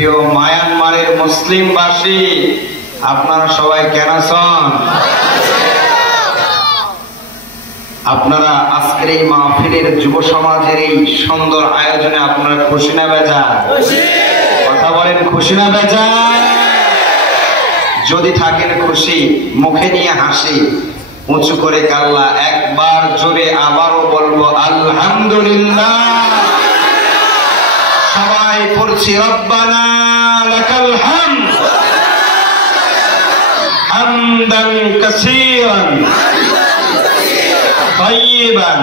প্রিয় মায়ানমারের মুসলিমবাসী, আপনারা সবাই কেন আছেন? আপনারা আজকের এই মাহফিলের যুব সমাজের এই সুন্দর আয়োজনে আপনারা খুশি না বেজার? কথা বলেন, খুশি না বেজার? যদি থাকেন খুশি, মুখে নিয়ে হাসি, উঁচু করে কাল্লা একবার জোরে আবারও বলবো আলহামদুলিল্লাহ। সবাই পড়ছি রব্বানা লাকাল হামদ হামদান কাসীরান তাইয়িবান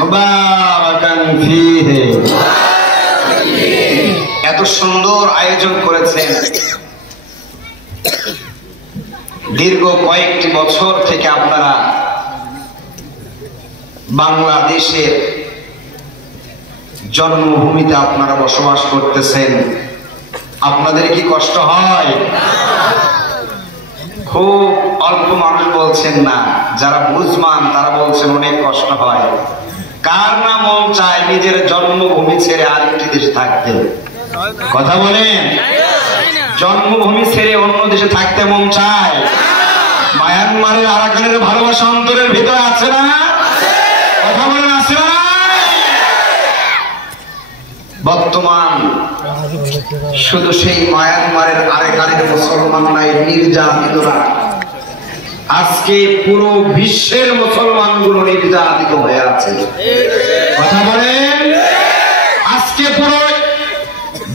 মুবারাকান ফীহি। এত সুন্দর আয়োজন করেছেন। দীর্ঘ কয়েকটি বছর থেকে আপনারা বাংলাদেশের জন্মভূমিতে আপনারা বসবাস করতেছেন। আপনাদের কি কষ্ট হয়? খুব অল্প মানুষ বলছেন না, যারা বুঝমান তারা বলছেন অনেক কষ্ট হয়। কার না মন চায় নিজের জন্মভূমি ছেড়ে আরেকটি দেশে থাকতে? কথা বলেন, জন্মভূমি ছেড়ে অন্য দেশে থাকতে মন চায়? মায়ানমারের আরাকানের ভালোবাসা অন্তরের ভিতরে আছে না? কথা বলেন, আছে না? বর্তমান শুধু সেই মায়ানমারের আরাকানের মুসলমান নাই, নির্যাতিতরা আজকে পুরো বিশ্বের মুসলমানগুলো নির্যাতিত হয়ে আছে। কথা বলেন, আজকে পুরো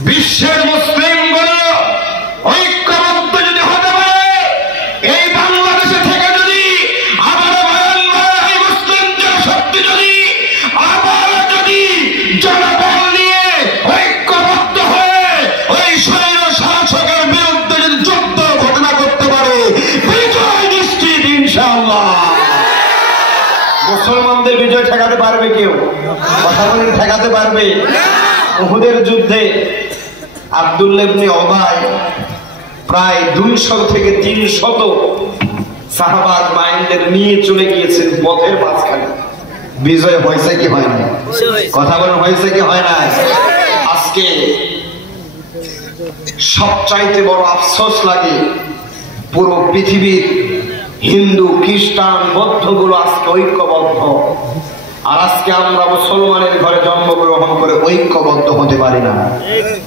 বিশ্বের মুসলিমগুলো ঐক্যবদ্ধ যদি হতে পারে, এই বাংলাদেশে থেকে যদি আবার মায়ানমারের মুসলিম জনশক্তি যদি আবার যদি জনবল নিয়ে ঐক্যবদ্ধ হয়ে ওই স্বৈর শাসকের বিরুদ্ধে যদি যুদ্ধ ঘোষণা করতে পারে, বিজয় নিশ্চিত ইনশাআল্লাহ। মুসলমানদের বিজয় ঠেকাতে পারবে কেউ? কথা বলেন, ঠেকাতে পারবে? উহুদের যুদ্ধে আব্দুল্লাহ ইবনে উবাই প্রায় 200 থেকে 300 সাহাবা মাইন্ডের নিয়ে চলে গিয়েছেন পথের মাঝখানে। বিজয় হয়েছে কি হয় না? কথা বলেন, হয়েছে কি হয় না? আজকে সবচাইতে বড় আফসোস লাগে, পুরো পৃথিবীর হিন্দু, খ্রিস্টান, বৌদ্ধগুলো আজকে ঐক্যবদ্ধ, আর আজকে আমরা মুসলমানের ঘরে জন্মগ্রহণ করে ঐক্যবদ্ধ হতে পারি না।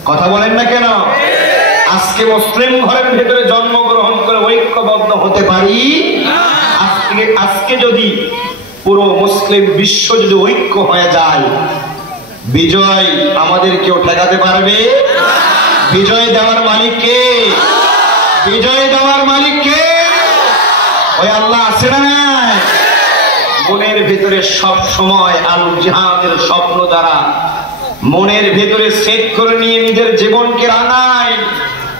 কথা বলেন না কেন? আজকে মুসলিম ঘরের ভেতরে জন্মগ্রহণ করে ঐক্যবদ্ধ হতে পারি? আজকে যদি পুরো মুসলিম বিশ্ব যদি ঐক্য হয়ে যায়, বিজয় আমাদের কেউ ঠেকাতে পারবে? বিজয় দেওয়ার মালিক কে? বিজয় দেওয়ার মালিক কে? ওই আল্লাহ আছে না? মনের ভিতরে সব সময় আল জিহাদের স্বপ্ন দ্বারা মনের ভিতরে সেট করে নিয়ে নিজের জীবনকে রাঙায়,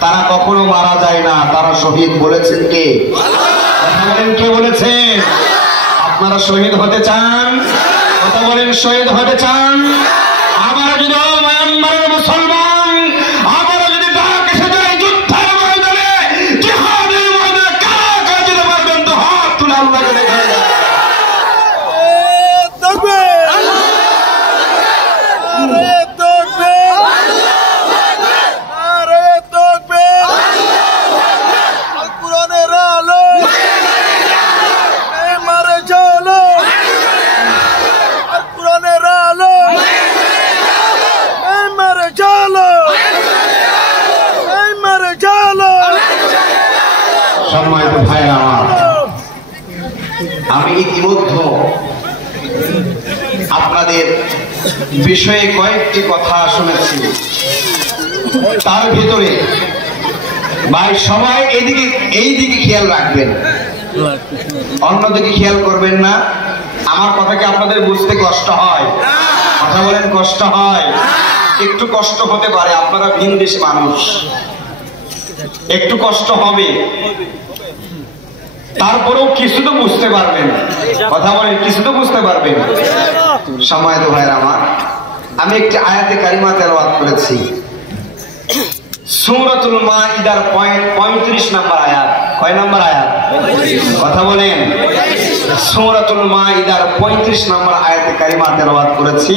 তারা কখনো মারা যায় না, তারা শহীদ। বলেছেন কে? কথা বলেন, কে বলেছেন? আপনারা শহীদ হতে চান? কথা বলেন, শহীদ হতে চান? আমার যদি মায়ানমারের মুসলমান আমার যদি ডাক এসে যায় যুদ্ধের ময়দানে, জিহাদের ময়দানে, কারা কারা যেতে পারবেন তো হাত তুলে আল্লাহকে দেখায়। সম্মানিত ভাইরা আমার, আমি ইতিমধ্যে আপনাদের বিষয়ে কয়েকটি কথা শুনেছি। তার ভিতরে ভাই সবাই এই দিকে খেয়াল রাখবেন, অন্যদিকে খেয়াল করবেন না। আমার কথা কি আপনাদের বুঝতে কষ্ট হয়? কথা বলেন, কষ্ট হয়? একটু কষ্ট হতে পারে, আপনারা ভিন দেশে মানুষ, একটু কষ্ট হবে, তারপরেও কিছু তো বুঝতে পারবেন। কথা বলেন, কিছু তো বুঝতে পারবেন। সম্মানিত ভাইরা আমার, আমি একটি আয়াতে কারিমা তেলাওয়াত করেছি, সূরাতুল মাইদার 35 নম্বর আয়াত। কয় নম্বর আয়াত? কথা বলেন, সূরাতুল মাইদার 35 নম্বর আয়াতে কারিমা তেলাওয়াত করেছি।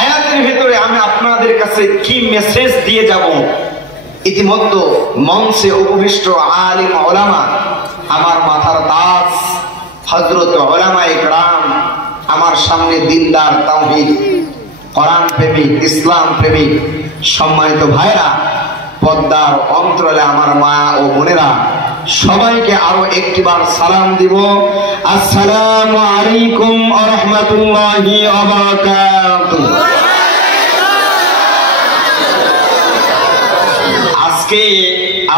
আয়াতের ভিতরে আমি আপনাদের কাছে কাছে কি মেসেজ দিয়ে যাব। ইতিমধ্যে মঞ্চে উপবিষ্ট আলিম ওলামা, আমার মাথার তাজ হযরত ওলামায়ে কেরাম, আমার সামনে দিনদার তাওহীদ কোরআন প্রেমিক ইসলাম প্রেমিক সম্মানিত ভাইরা, পর্দার অন্তরালে আমার মা ও বোনেরা, সবাইকে আরো একটিবার সালাম দিব। আসসালামু আলাইকুম ওয়া রাহমাতুল্লাহি ওয়া বারাকাতুহু। আজকে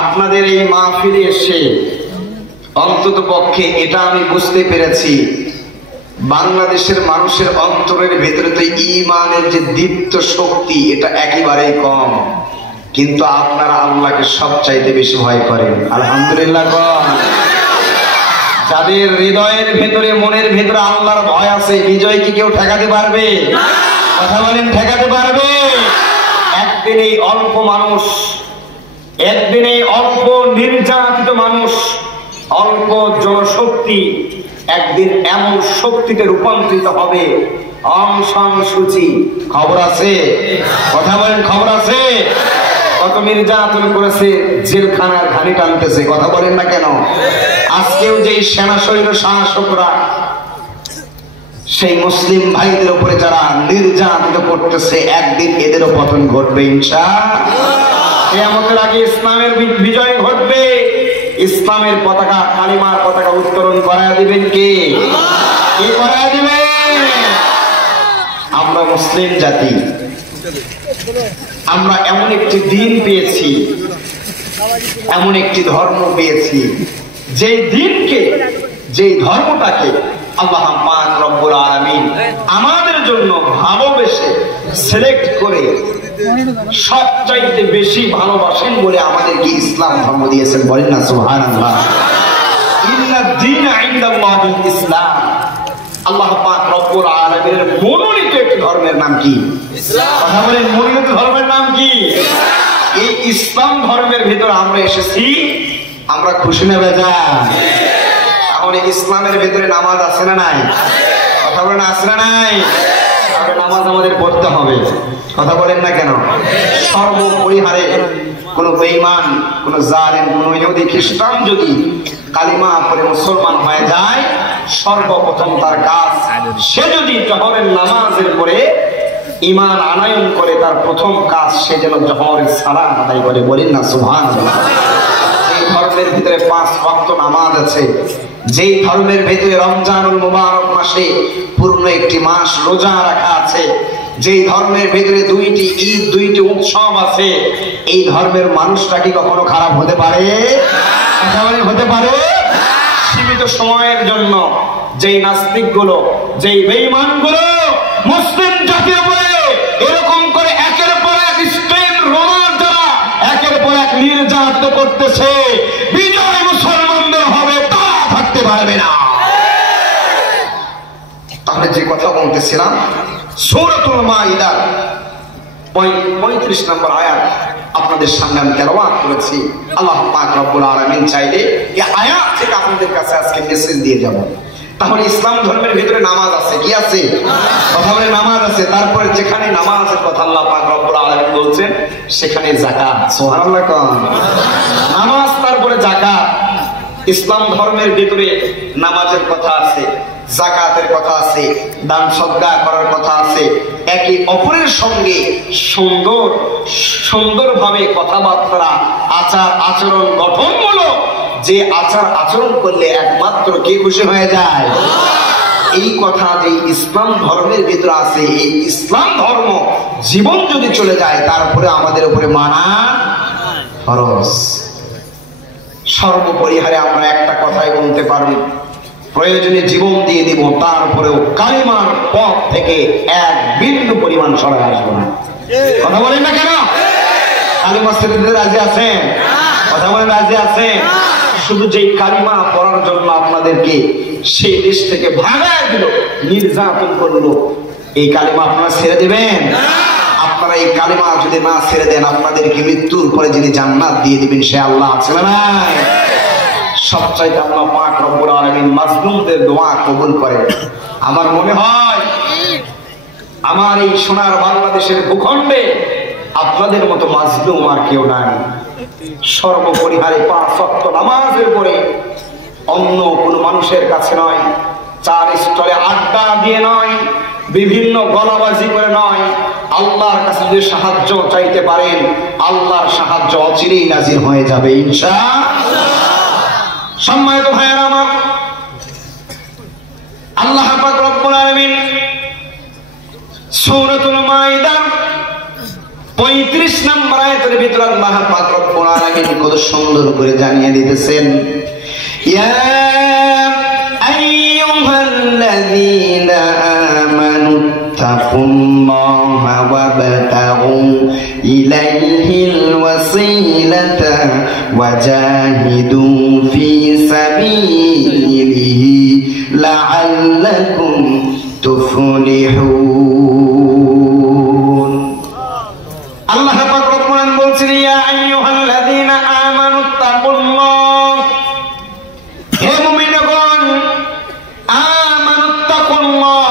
আপনাদের এই মাহফিলে এসে অন্তত পক্ষে এটা আমি বুঝতে পেরেছি, বাংলাদেশের মানুষের অন্তরের ভেতরে তো ঈমানের যে দীপ্ত শক্তি এটা একেবারেই কম, কিন্তু আপনারা আল্লাহকে সবচাইতে বেশি ভয় করেন। আলহামদুলিল্লাহ। যাদের হৃদয়ের ভেতরে মনের ভেতরে আল্লাহর ভয় আছে, বিজয় কি কেউ ঠেকাতে পারবে? কথা বলেন, ঠেকাতে পারবে? একদিন এই অল্প মানুষ, একদিন এই অল্প নির্যাতিত মানুষ, অল্প জনশক্তি একদিন এমন শক্তিতে রূপান্তরিত হবে। অং সাং সূচি খবর আছে? কথা বলেন, খবর আছে? কত নির্যাতন করেছে, জেলখানার ঘানি টানতেছে, কথা বলেন না কেন? আজকেও যেই সেনা সৈন্য শাসকরা সেই মুসলিম ভাইদের উপরে যারা নির্যাতিত করতেছে, একদিন এদেরও পতন ঘটবে ইনশাআল্লাহ। কিয়ামতের আগে ইসলামের বিজয় ঘটবে। ইসলামের পতাকা, কালিমার পতাকা উত্তোলন করায় দিবেন কে? কে করায় দিবে? আমরা মুসলিম জাতি, আমরা এমন একটি দিন পেয়েছি, এমন একটি ধর্ম পেয়েছি, যে দিনকে, যে ধর্মটাকে আল্লাহ পাক রব্বুল আলামিন আমাদের জন্য ভালোবেসে সিলেক্ট করে সবচাইতে বেশি ভালোবাসেন বলে আমাদেরকে ইসলাম ধর্ম দিয়েছেন। বলেন না সুবহানাল্লাহ। ইন্নাদ দীনা ইনদাল্লাহিল ইসলাম। আল্লাহ পাক রব্বুল আলামিনের মনোনীত একটি ধর্মের নাম কি? ইসলাম। কথা বলেন, মনোনীত ধর্মের নাম কি? এই ইসলাম ধর্মের ভিতরে আমরা এসেছি, আমরা খুশি না বেজার? তাহলে ইসলামের ভিতরে নামাজ আছে না নাই? কথা বলেন, আছে না নাই? তাহলে নামাজ আমাদের পড়তে হবে। কথা বলেন না কেন? সর্বপরিহারে কোন বেঈমান, কোন জালেম, কোন ইহুদি খ্রিস্টান যদি কালিমা পড়ে মুসলমান হয়ে যায়, সর্বপ্রথম তার কাজ, সে যদি জোহরের নামাজের পরে ঈমান আনয়ন করে, তার প্রথম কাজ সে যেন জোহরের সালাত আদায় করে। বলেন না সুবহানাল্লাহ। এই ধর্মের ভিতরে 5 ওয়াক্ত নামাজ আছে, যেই ধর্মের ভিতরে রমজানুল মুবারক মাসে পূর্ণ একটি মাস রোজা রাখা আছে, যেই ধর্মের ভিতরে 2টি ঈদ, 2টি উৎসব আছে, এই ধর্মের মানুষটা কি কখনো খারাপ হতে পারে? হতে পারে? সীমিত সময়ের জন্য যেই নাস্তিক গুলো, যেই বেঈমান গুলো মুসলিম জাতির উপরে এরকম করে একের পর এক স্পেন রোমার যারা একের পর এক নির্যাতিত করতেছে, বিজয় মুসলমানদের হবে, তা থাকতে পারবে না। তাহলে যে কথা বলতেছিলাম, সূরাতুল মাইদা 35 নম্বর আয়াত আপনাদের সামনে আমি তেলাওয়াত করেছি। আল্লাহ পাক রব্বুল আলামিন চাইলে এই আয়াত থেকে আপনাদের কাছে আজকে মেসেজ দিয়ে যাব। তাহলে ইসলাম ধর্মের ভিতরে নামাজ আছে, কি আছে? কথা বলে, নামাজ আছে। তারপরে যেখানে নামাজের কথা আল্লাহ পাক রব্বুল আলামিন বলছেন, সেখানে যাকাত। সুবহানাল্লাহ। নামাজ, তারপরে যাকাত। ইসলাম ধর্মের ভিতরে নামাজের কথা আছে, যাকাতের কথা আছে, দান সদকা করার কথা আছে, একে অপরের সঙ্গে সুন্দরভাবে কথাবার্তা, আচার আচরণ গঠনমূলক যে আচার আচরণ করলে একমাত্র কে খুশি হয়ে যায়? এই কথা যে ইসলাম ধর্মের ভিতরে আছে, এই ইসলাম ধর্ম জীবন যদি চলে যায়, তারপরে আমাদের উপরে মানা ফরজ। সর্বপরিহারে আমরা একটা কথাই বলতে পারি, প্রয়োজনে জীবন দিয়ে দিব, তারপরেও কালিমার পথ থেকে এক বিন্দু পরিমাণ সরে আসবো না। কথা বলেন না কেন? কালিমা ছেড়ে দিতে রাজি আছেন? কথা বলেন, রাজি আছেন? শুধু যেই কালিমা পড়ার জন্য আপনাদেরকে সেই দেশ থেকে ভাগায় দিল, নির্যাতন করলো, এই কালিমা আপনারা ছেড়ে দেবেন? আপনারা এই কালিমা যদি না ছেড়ে দেন, আপনাদেরকে মৃত্যুর পরে যিনি জান্নাত দিয়ে দিবেন সে আল্লাহ আছে না নাই? সবচাইতে আল্লাহ পাক রব্বুল আলামিন মাজলুমদের দোয়া কবুল করেন। আমার মনে হয় আমার এই সোনার বাংলাদেশের ভূখণ্ডে আপনাদের মতো মাজলুম আর কেউ নাই। সর্বপরিহারে 5 ওয়াক্ত নামাজের পরে অন্য কোনো মানুষের কাছে নয়, 4 স্তরে আড্ডা দিয়ে নয়, বিভিন্ন গলাবাজি করে নয়, আল্লাহর কাছে যদি সাহায্য চাইতে পারেন, আল্লাহর সাহায্য অচিরেই নাজির হয়ে যাবে ইনশাআল্লাহ। সম্মানিত ভাইয়েরা আমার, আল্লাহ পাক রব্বুল আলামিন সূরাতুল মাইদা 35 নম্বর আয়াতের ভিতরে আল্লাহ পাক রব্বুল আলামিন কত সুন্দর করে জানিয়ে দিতেছেন, ইয়া আইয়ুহাল্লাযীনা আমানু তাকুল্লাহা ওয়াবতাগু ইলাইহিল ওয়াসিলাতা ওয়াজাহিদু ফি সাবিলিহি লাআল্লাকুম তুফলিহুন। আল্লাহ পাক রব্বুল আলামিন বলছেন, ইয়া আইয়ুহাল্লাযীনা আমানু তাকুল্লাহ, হে মুমিনগণ, আমানু তাকুল্লাহ,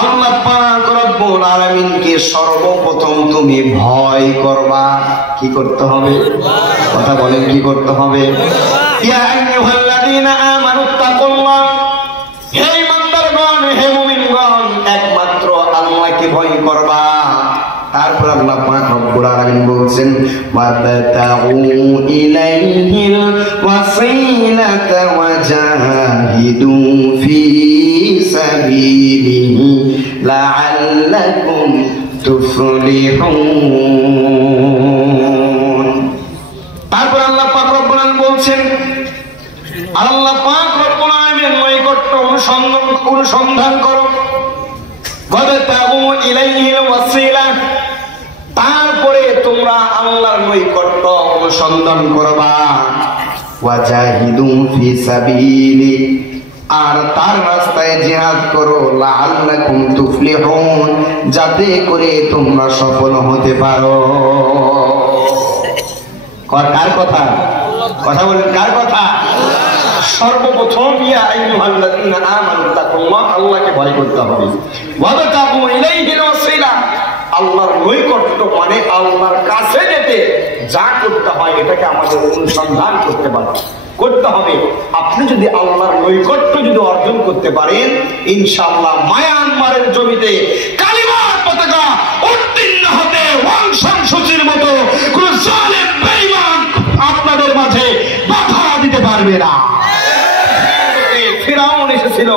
আল্লাহ পাক রব্বুল আলামিনকে সর্বপ্রথম তুমি ভয় করবা। কি করতে হবে? কথা বলেন, কি করতে হবে? ইয়া আইয়ুহাল্লাযীনা আমানু তাকুল্লাহ, হে ইমানদারগণ, হে মুমিনগণ, একমাত্র আল্লাহকে ভয় করবা। তারপর আল্লাহ পাক রব্বুল আলামিন বলছেন, ওয়াবতাগু ইলাইহিল ওয়াসিলাতা ওয়াজাহিদু ফি সাবিলিহি লাআল্লাকুম তুফলিহুন। তারপর আল্লাহ পাক রব্বুল আলামিন বলছেন, আল্লাহ পাক রব্বুল আলামিনের নৈকট্য অনুসন্ধান করো। ওয়াবতাগু ইলাইহিল ওয়াসিলা, তারপরে তোমরা আল্লাহর নৈকট্য অনুসন্ধান করবা। ওয়াজাহিদু ফি সাবিলি, আর তার রাস্তায় জিহাদ করো। লাআল্লাকুম তুফলিহুন, যাতে করে তোমরা সফল হতে পারো। কার কথা? কথা বলেন, কার কথা? সর্বপ্রথম ইয়া আইয়ুহাল্লাযীনা আমানু তাকুল্লাহ, আল্লাহকে ভয় করতে হবে। ওয়াবতাগু ইলাইহিল ওয়াসিলা, আল্লাহর নৈকট্য মানে আল্লাহর কাছে যেতে যা করতে হয় এটাকে আমাদের অনুসন্ধান করতে হবে। আপনি যদি আল্লাহর নৈকট্য যদি অর্জন করতে পারেন, ইনশাআল্লাহ মায়ানমারের জমিতে কালিমার পতাকা উত্তীর্ণ হতে ওয়াং সান সূচির মতো কোন জালেম বেঈমান আপনাদের মাঝে বাধা দিতে পারবে না। ফিরাউন এসেছিল,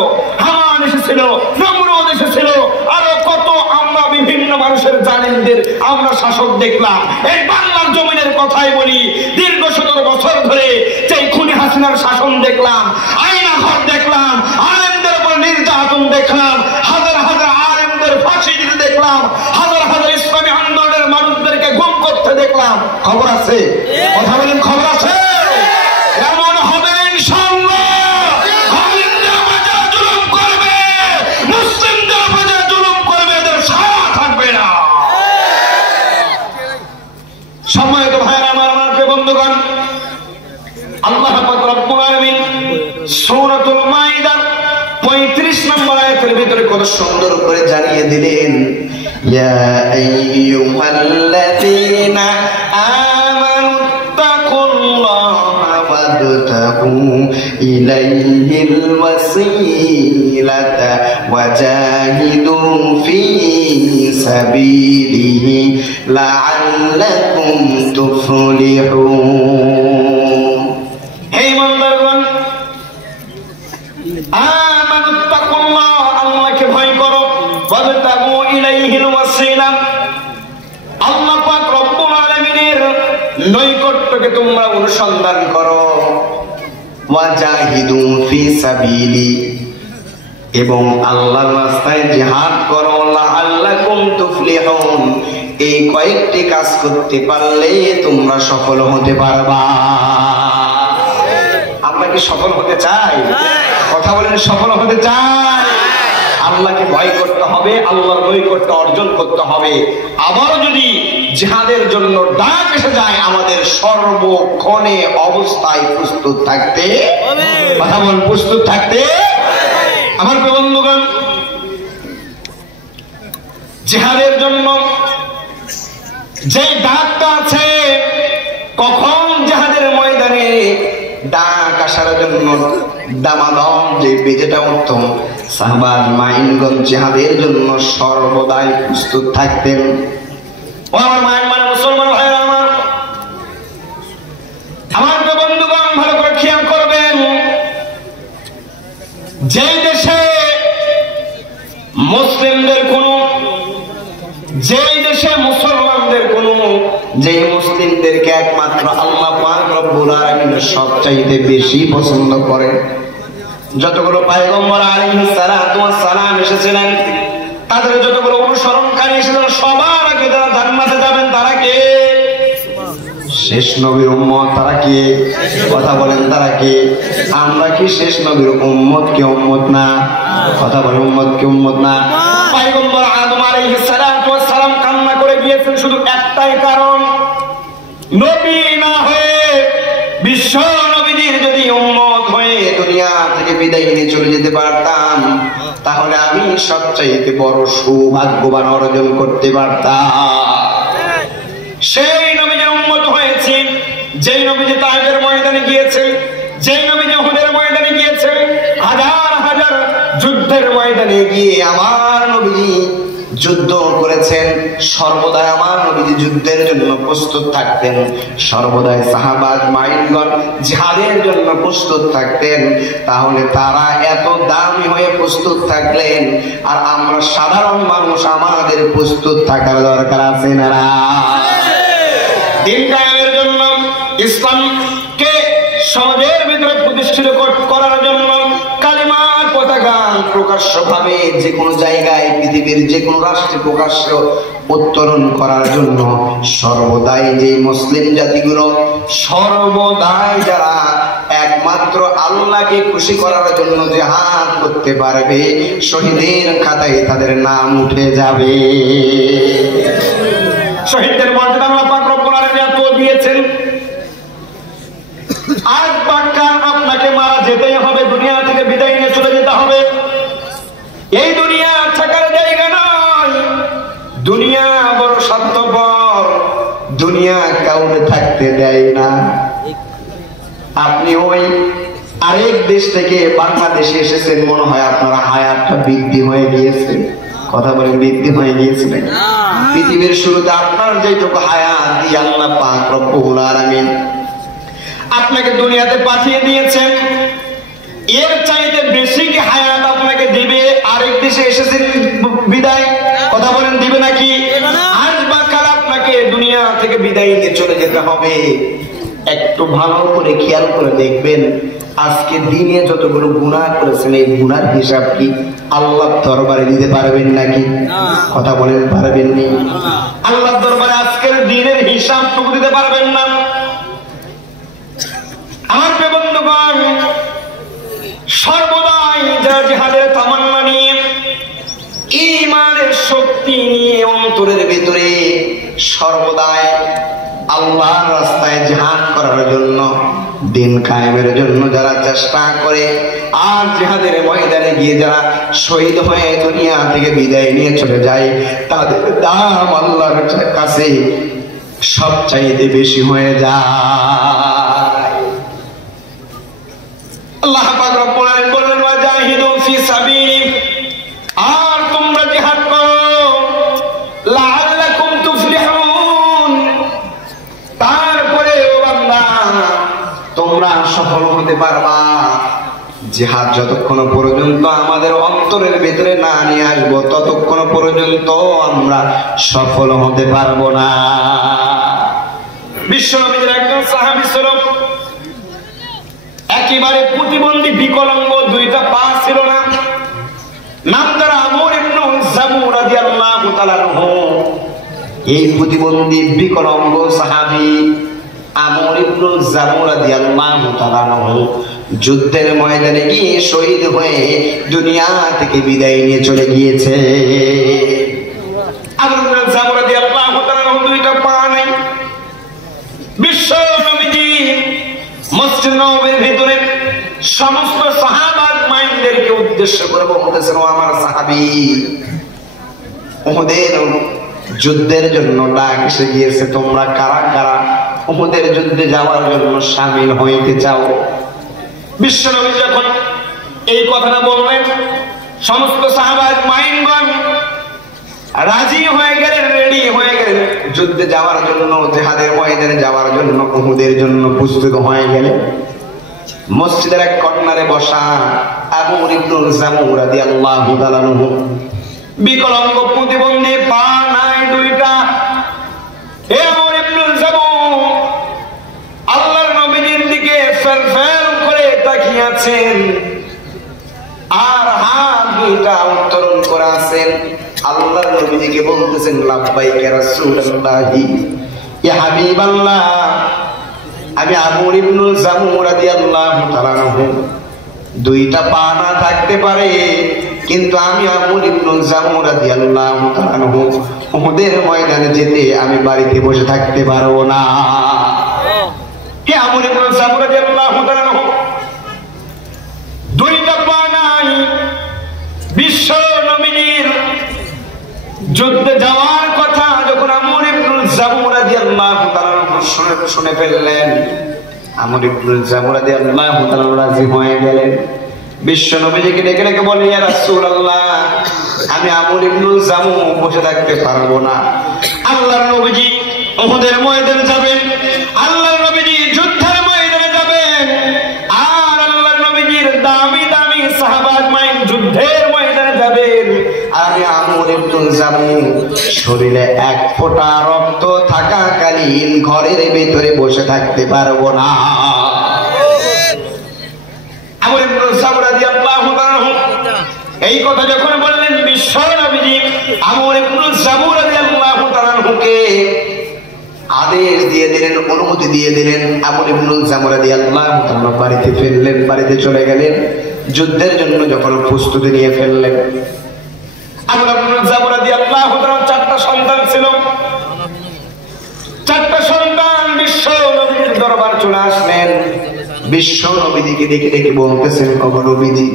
হামান এসেছিল, নমরুদ এসেছিল, আরো কত আমরা বিভিন্ন মানুষের জালেমদের আমরা শাসক দেখলাম। এই বাংলার জমিনের কথাই বলি, দীর্ঘ 17 বছর ধরে যে খুনি হাসিনার শাসন দেখলাম, আয়না ঘর দেখলাম, আলেমদের উপর নির্যাতন দেখলাম, হাজার হাজার আলেমদের ফাঁসি দিতে দেখলাম, হাজার হাজার ইসলামী আন্দোলনের মানুষদেরকে গুম করতে দেখলাম। খবর আছে? কথা বলেন, খবর আছে? এমন হবে ইনশাআল্লাহ। সম্মানিত ভাইয়েরা আমার, আমার প্রিয় বন্ধুগণ, আল্লাহ পাক রব্বুল আলামিন সূরাতুল মাইদা 35 নম্বর আয়াতের ভিতরে কত সুন্দর করে জানিয়ে দিলেন, ইয়া আইয়ুহাল্লাযীনা আমানু তাকুল্লাহা ওয়াবতাগু ইলাইহিল ওয়াসিলাতা ওয়াজাহিদু ফি সাবিলিহি লাআল্লাকুম তুফলিহুন। হে ইমানদারগণ, আমানু তাকুল্লাহ, আল্লাহকে ভয় করো। ওয়াবতাগু ইলাইহিল ওয়াসিলা, আল্লাহ পাক রব্বুল আলামিনের নৈকট্যকে তোমরা অনুসন্ধান করো। ওয়াজাহিদু ফি সাবিলি, এবং আল্লাহর রাস্তায় জিহাদ করো। লাআল্লাকুম তুফলিহুন, এই কয়েকটি কাজ করতে পারলে তোমরা সফল হতে পারবা। আমরা কি সফল হতে চাই? কথা বলেন, সফল হতে চাই? আল্লাহকে ভয় করতে হবে, আল্লাহর নৈকট্য অর্জন করতে হবে। আবার যদি জিহাদের জন্য ডাক এসে যায়, আমাদের সর্বক্ষণে অবস্থায় প্রস্তুত থাকতে হবে। কথা বলেন, প্রস্তুত থাকতে। আমার বন্ধুগণ, জিহাদের জন্য যে ডাকটা আছে কখন জিহাদের ময়দানে ডাক আসার জন্য দামাদম যে বেজেটা উঠত, সাহাবা মাইনগণ জিহাদের জন্য সর্বদাই প্রস্তুত থাকতেন। ও আমার মায়ের মানে মুসলমান ভাইরা আমার বন্ধুগণ, ভালো করে খেয়াল করবেন, যে দেশে মুসলিমদের কোন, যে দেশে মুসলমানদের কোন, যে মুসলিমদেরকে একমাত্র আল্লাহ পাক রব্বুল আলামিন সবচাইতে বেশি পছন্দ করে, যতগুলো পয়গম্বর আলাইহিস সালাতু ওয়াস সালাম এসেছিলেন, তাদের যতগুলো অনুসরণকারী এসেছিলেন, সবার আগে যারা জান্নাতে যাবেন তারা কে? শেষ নবীর উম্মত। তারা কে? কথা বলেন, তারা কে? আমরা কি শেষ নবীর উম্মত কি উম্মত না? কথা বলেন, উম্মত কি উম্মত না? পয়গম্বর আদম আলাইহিস সালাতু ওয়াস সালাম কান্না করে গিয়েছেন শুধু একটাই কারণ, নবী না হয়ে বিশ্ব নবীদের যদি উম্মত হয়ে দুনিয়া থেকে বিদায় নিয়ে চলে যেতে পারতাম, তাহলে আমি সবচাইতে বড় সৌভাগ্যবান অর্জন করতে পারতাম। সেই নবীর উম্মত হয়েছে, যেই নবীজি তায়েফের ময়দানে গিয়েছেন, যেই নবীজি উহুদের ময়দানে গিয়েছেন, হাজার হাজার যুদ্ধের ময়দানে গিয়ে আমার নবীজি যুদ্ধ করেছেন। সর্বদাই আমার নবীজি যুদ্ধের জন্য প্রস্তুত থাকতেন, সর্বদাই সাহাবা মাইনগণ জিহাদের জন্য প্রস্তুত থাকতেন। তাহলে তারা এত দামি হয়ে প্রস্তুত থাকলেন, আর আমরা সাধারণ মানুষ আমাদের প্রস্তুত থাকার দরকার আছে না? দিন কায়েমের জন্য, ইসলামকে সমাজের ভিতরে প্রতিষ্ঠিত করার জন্য, কালিমার পতাকা প্রকাশ্যভাবে যে কোনো জায়গায় পৃথিবীর যে কোনো রাষ্ট্রে প্রকাশ্য উত্তোলন করার জন্য সর্বদাই যে মুসলিম জাতিগুলো সর্বদাই যারা একমাত্র আল্লাহকে খুশি করার জন্য জিহাদ করতে পারবে, শহীদের খাতায় তাদের নাম উঠে যাবে। শহীদদের মর্যাদা আল্লাহ পাক রব্বুল আলামিন এত দিয়েছেন, আজ পাক্কা আপনাকে মারা যেতেই হবে, দুনিয়া থেকে বিদায় নিয়ে চলে যেতে হবে। এই দুনিয়া থাকার জায়গা নয়, দুনিয়া বড় স্বার্থপর, দুনিয়া কাউকে থাকতে দেয় না। আপনি ওই আরেক দেশ থেকে বাংলাদেশে এসেছেন, মনে হয় আপনার হায়াতটা বৃদ্ধি হয়ে গিয়েছে। কথা বলেন, বৃদ্ধি হয়ে গিয়েছে নাকি? পৃথিবীর শুরুতে আপনার যেটুকু হায়াত দিয়ে আল্লাহ পাক রব্বুল আলামিন আপনাকে দুনিয়াতে পাঠিয়ে দিয়েছেন, এর চাইতে বেশি কি হায়াত আপনাকে দিবে আরেক দেশে এসেছেন বিদায়? কথা বলেন, দিবে নাকি? আজ বা কাল আপনাকে দুনিয়া থেকে বিদায় নিয়ে চলে যেতে হবে। একটু ভালো করে খেয়াল করে দেখবেন, আজকে দিনে যতগুলো গুনাহ করেছেন, এই গুনার হিসাব কি আল্লাহর দরবারে দিতে পারবেন নাকি? কথা বলেন, পারবেন নি? আল্লাহর দরবারে আজকের দিনের হিসাব টুকু দিতে পারবেন না। আমার বন্ধুগণ, সর্বদাই যারা জিহাদের তামান্না নিয়ে, ঈমানের শক্তি নিয়ে অন্তরের ভিতরে সর্বদাই আল্লাহর রাস্তায় জিহাদ করার জন্য, দিন কায়েমের জন্য যারা চেষ্টা করে, আর জিহাদের ময়দানে গিয়ে যারা শহীদ হয়ে দুনিয়া থেকে বিদায় নিয়ে চলে যায়, তাদের দাম আল্লাহর কাছে সবচাইতে বেশি হয়ে যায়। আল্লাহ পাক রব্বুল আলামিন বললেন, ওয়াজাহিদু ফি সাবিলি, আর তোমরা জিহাদ করো, লাআল্লাকুম তুফলিহুন, তারপরে ও বান্দা তোমরা সফল হতে পারবা। জিহাদ যতক্ষণ পর্যন্ত আমাদের অন্তরের ভিতরে না নিয়ে আসবো, ততক্ষণ পর্যন্ত আমরা সফল হতে পারবো না। বিশ্বনবীর একজন সাহাবী ছিল, একেবারে প্রতিবন্ধী, বিকলাঙ্গ, দুইটা পা ছিল না, নাম তার আমর ইবনে জামু রাদিয়াল্লাহু তাআলা আনহু। এই প্রতিবন্ধী বিকলাঙ্গ সাহাবী আমর ইবনে জামু রাদিয়াল্লাহু তাআলা আনহু যুদ্ধের ময়দানে গিয়ে শহীদ হয়ে দুনিয়া থেকে বিদায় নিয়ে চলে গিয়েছে। আমর ইবনে জামু রাদিয়াল্লাহু তাআলা আনহু দুইটা পা নাই। বিশ্ব নবীজি মসজিদ নববীর ভিতরে সমস্ত সাহাবা মাইনদেরকে উদ্দেশ্য করে বলতেছেন, আমার সাহাবী, উহুদের যুদ্ধের জন্য ডাক এসে গিয়েছে, তোমরা কারা কারা উহুদের যুদ্ধে যাওয়ার জন্য শামিল হইতে চাও? বিশ্বনবী যখন এই কথাটা বললেন, সমস্ত সাহাবায়ে মাইনগণ রাজি হয়ে গেলেন, রেডি হয়ে গেলেন যুদ্ধে যাওয়ার জন্য, জিহাদের ময়দানে যাওয়ার জন্য, উহুদের জন্য প্রস্তুত হয়ে গেলেন। মসজিদের এক কর্নারে বসা আবু ইবনুল জামু রাদিয়াল্লাহু তাআলা আনহু, বিকলাঙ্গ প্রতিবন্ধী, পা নাই দুইটা। হে আবু ইবনুল জামু, আল্লাহর নবীর দিকে ফেল করে তাকিয়ে আছেন আর হাত দুইটা উত্তোলন করে আছেন। আল্লাহর নবীকে বলতেছেন, লাব্বাইকা রাসূলুল্লাহি, ইয়া হাবিবাল্লাহ, আমি আবু ইবনুল জামু রাদিয়াল্লাহু তাআলা আনহু, দুইটা পা না থাকতে পারে, কিন্তু আমি আবু ইবনুল জামু রাদিয়াল্লাহু তাআলা আনহু উহুদের ময়দানে যেতে আমি বাড়িতে বসে থাকতে পারবো না। হে আবু ইবনুল জামু রাদিয়াল্লাহু তাআলা আনহু, দুইটা পা নাই, বিশ্ব নবীর যুদ্ধে যাওয়ার কথা যখন আবু ইবনুল জামু রাদিয়াল্লাহু তাআলা আনহু শুনে ফেললেন, আবু ইবনুল জামু রাদিয়াল্লাহু তাআলা রাজি হয়ে গেলেন। বিশ্ব নবীকে ডেকে ডেকে বলে, ইয়া রাসূলুল্লাহ, আমি আবু ইবনুল জামু বসে থাকতে পারবো না। আল্লাহর নবীজি উহুদের ময়দানে যাবেন, আল্লাহর নবীজি যুদ্ধের ময়দানে যাবেন, আর আল্লাহর নবীজির দামি দামি সাহাবায়ে মাইন যুদ্ধের ময়দানে যাবেন। আমি আবু ইবনুল জামু শরীরে এক ফোঁটা রক্ত থাকাকালীন ঘরের ভিতরে বসে থাকতে পারবো না। আবু ইবনুল জামু রাদিয়াল্লাহু তাআলা এই কথা যখন বললেন, বিশ্ব নবীজি আবু ইবনুল জামু রাদিয়াল্লাহু তাআলাকে আদেশ দিয়ে দিলেন, অনুমতি দিয়ে দিলেন। আবু ইবনুল জামু রাদিয়াল্লাহু তাআলা বাড়িতে ফিরলেন, বাড়িতে চলে গেলেন। যুদ্ধের জন্য যখন প্রস্তুতি নিয়ে ফেললেন, আবু ইবনুল জামু রাদিয়াল্লাহু তাআলা চারটা সন্তান ছিল, চারটা সন্তান বিশ্ব নবীর দরবার চলে আসলেন। বিশ্ব নবীকে দেখে দেখে বলতেছেন, ওগো নবীজি,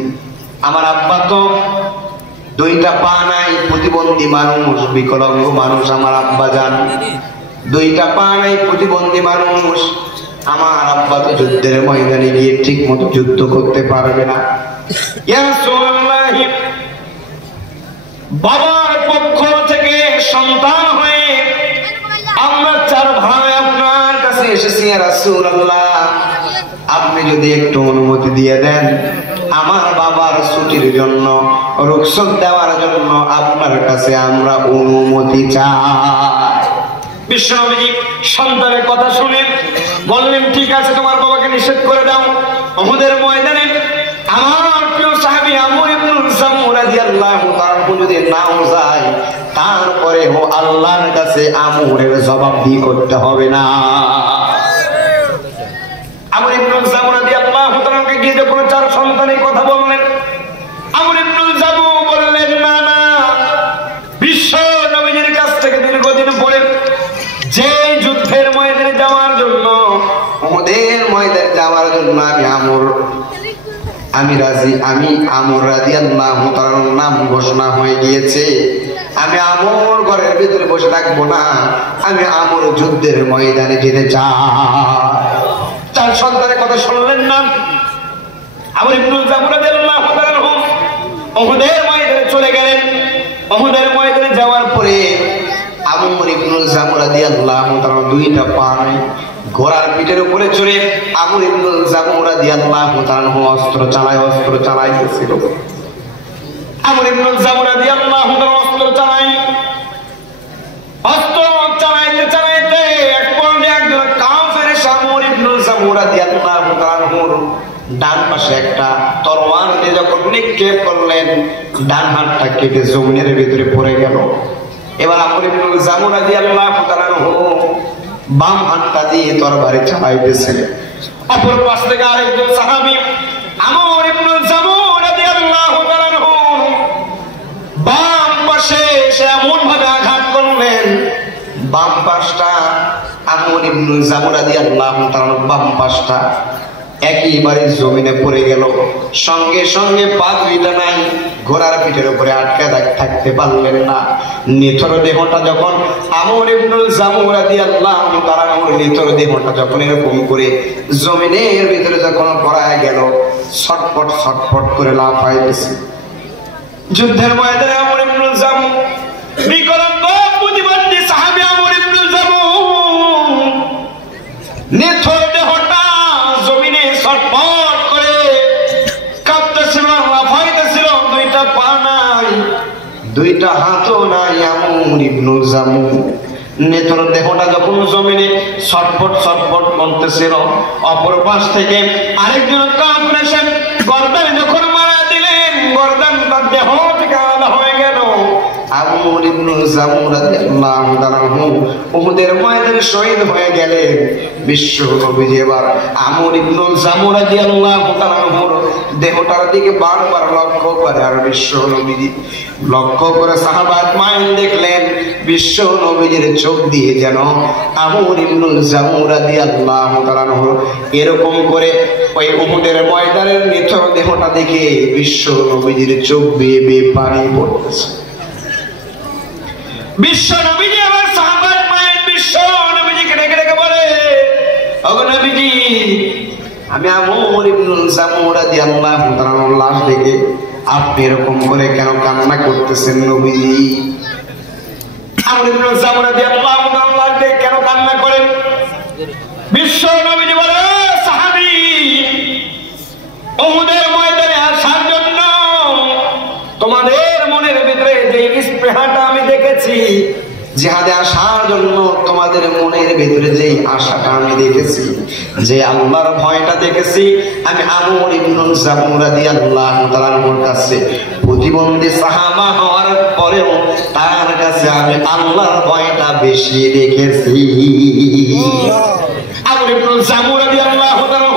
আমার আব্বা তো দুইটা পা নাই, প্রতিবন্ধী মানুষ, বিকলাঙ্গ মানুষ, আমার আব্বা জান দুইটা পা নাই, প্রতিবন্ধী মানুষ, আমার আব্বা তো যুদ্ধের ময়দানে গিয়ে ঠিক মতো যুদ্ধ করতে পারবে না। ইয়া রাসূলুল্লাহ, বাবার পক্ষ থেকে সন্তান হয়ে আমরা চার ভাই আপনার কাছে এসেছি। ইয়া রাসূলুল্লাহ, আপনি যদি একটু অনুমতি দিয়ে দেন, আমার বাবার ছুটির জন্য, রুখসত দেওয়ার জন্য আপনার কাছে আমরা অনুমতি চাই। বিশ্বনবী সন্তানের কথা শুনে বললেন, ঠিক আছে, তোমার বাবাকে নিষেধ করে দাও। উহুদের ময়দানে আমার প্রিয় সাহাবী আবু ইবনুল জামু রাদিয়াল্লাহু তাআলা যদি নাও যায়, তারপরেও আল্লাহর কাছে আমরের জবাবদিহি করতে হবে না। আবু ইবনুল জামু রাদিয়াল্লাহু তাআলাকে গিয়ে যখন চার সন্তানের কথা বললেন, আবু ইবনুল জামু বললেন, না না, বিশ্ব নবীর কাছ থেকে দীর্ঘদিন পরে যে যুদ্ধের ময়দানে যাওয়ার জন্য, উহুদের ময়দানে যাওয়ার জন্য আমি রাজি, আমি আমর রাদিয়াল্লাহু তাআলার নাম ঘোষণা হয়ে গিয়েছে। আমি আমর ঘরের ভিতরে বসে থাকবো না, আমি আমর যুদ্ধের ময়দানে যেতে চাই। চার সন্তানের কথা শুনলেন না, আবু ইবনুল জামু রাদিয়াল্লাহু তাআলা উহুদের ময়দানে চলে গেলেন। উহুদের ময়দানে যাওয়ার পরে আবু ইবনুল জামু রাদিয়াল্লাহু তাআলা দুইটা পা নাই, ঘোড়ার পিঠের উপরে চড়ে আবু ইবনুল জামু রাদিয়াল্লাহু তাআলা অস্ত্র চালাইতেছিল। আবু ইবনুল জামু রাদিয়াল্লাহু তাআলা অস্ত্র চালাইতে এক পর্যায়ে একজন কাফের আবু ইবনুল জামু রাদিয়াল্লাহু তাআলার ডান পাশে একটা তরোয়ার দিয়ে যখন নিক্ষেপ করলেন, ডান হাতটা কেটে জমিনের ভিতরে পড়ে গেল। এবার আবু ইবনুল জামু রাদিয়াল্লাহু তাআলা বাম হাতটা দিয়ে তরবারি চালাইতেছিলেন। অপর পাশ থেকে আরেকজন সাহাবী আবু ইবনুল জামু রাদিয়াল্লাহু তাআলা বাম পাশে সে এমন ভাবে আঘাত করলেন, বাম পাশটা আবু ইবনুল জামু রাদিয়াল্লাহু তাআলা বাম পাশটা একেবারে জমিনে পড়ে গেল। সঙ্গে সঙ্গে পা দুইটা নাই, ঘোড়ার পিঠের উপরে আটকে থাকতে পারলেন না। নিথর দেহটা যখন আমর ইবনুল জামু রাদিয়াল্লাহু তাআলা নিথর দেহটা যখন এরকম করে জমিনের ভিতরে যখন পড়ায় গেল, ছটফট ছটফট করে লাফাইতেছে। যুদ্ধের ময়দানে আমর ইবনুল জামু বিকলাঙ্গ প্রতিবন্ধী সাহাবী আমর ইবনুল জামু নিথর দেহটা জমিনে ছটফট করে কাঁপতেছিল, লাফাইতেছিল। দুইটা পা নাই, দুইটা হাতও নাই আমর ইবনুল জামু। নেতর দেহটা যখন জমিনে ছটফট ছটফট করতেছিল, অপর পাশ থেকে আরেকজন কাফির এসে গর্দান যখন মারা দিলেন, গর্দানটা দেহ থেকে আলাদা হয়ে গেল। আমর ইবনুল জামু রাদিয়াল্লাহু তাআলা উহুদের ময়দানে শহীদ হয়ে গেলেন। বিশ্ব নবীজি এবার আমর ইবনুল জামু রাদিয়াল্লাহু তাআলা দেহটার দিকে বারবার লক্ষ্য করে, আর বিশ্ব নবীজি লক্ষ্য করে সাহাবায়ে মাইন দেখলেন বিশ্ব নবীজির চোখ দিয়ে যেন আমর ইবনুল জামু রাদিয়াল্লাহু তাআলা এরকম করে ওই উহুদের ময়দানের নিথর দেহটা দেখে বিশ্ব নবীজির চোখ বেয়ে বেয়ে পানি পড়তেছে। বিশ্ব নবীজি আবার সাহাবায়ে মাইন বিশ্ব নবীজিকে ডেকে ডেকে বলে, ওগো নবীজি, আমি আমর ইবনুল জামু রাদিয়াল্লাহু তাআলা লাশ দেখে আপনি এরকম করে কেন কান্না করতেছেন নবীজি? আমর ইবনুল জামু রাদিয়াল্লাহু তাআলা লাশ দেখে কেন কান্না করেন? বিশ্ব নবীজি বলে, সাহাবী, উহুদের ময়দানে আসার জন্য তোমাদের মনের ভিতরে যে স্পৃহাটা আমি দেখেছি, জিহাদে আসার জন্য তোমাদের মনের ভিতরে যে আশাটা আমি দেখেছি, যে আল্লাহর ভয়টা দেখেছি, আমি আমর ইবনুল জামু রাদিয়াল্লাহু তাআলার কাছে প্রতিবন্ধী সাহাবা হওয়ার পরেও তার কাছে আমি আল্লাহর ভয়টা বেশি দেখেছি। আমর ইবনুল জামু রাদিয়াল্লাহু তাআলা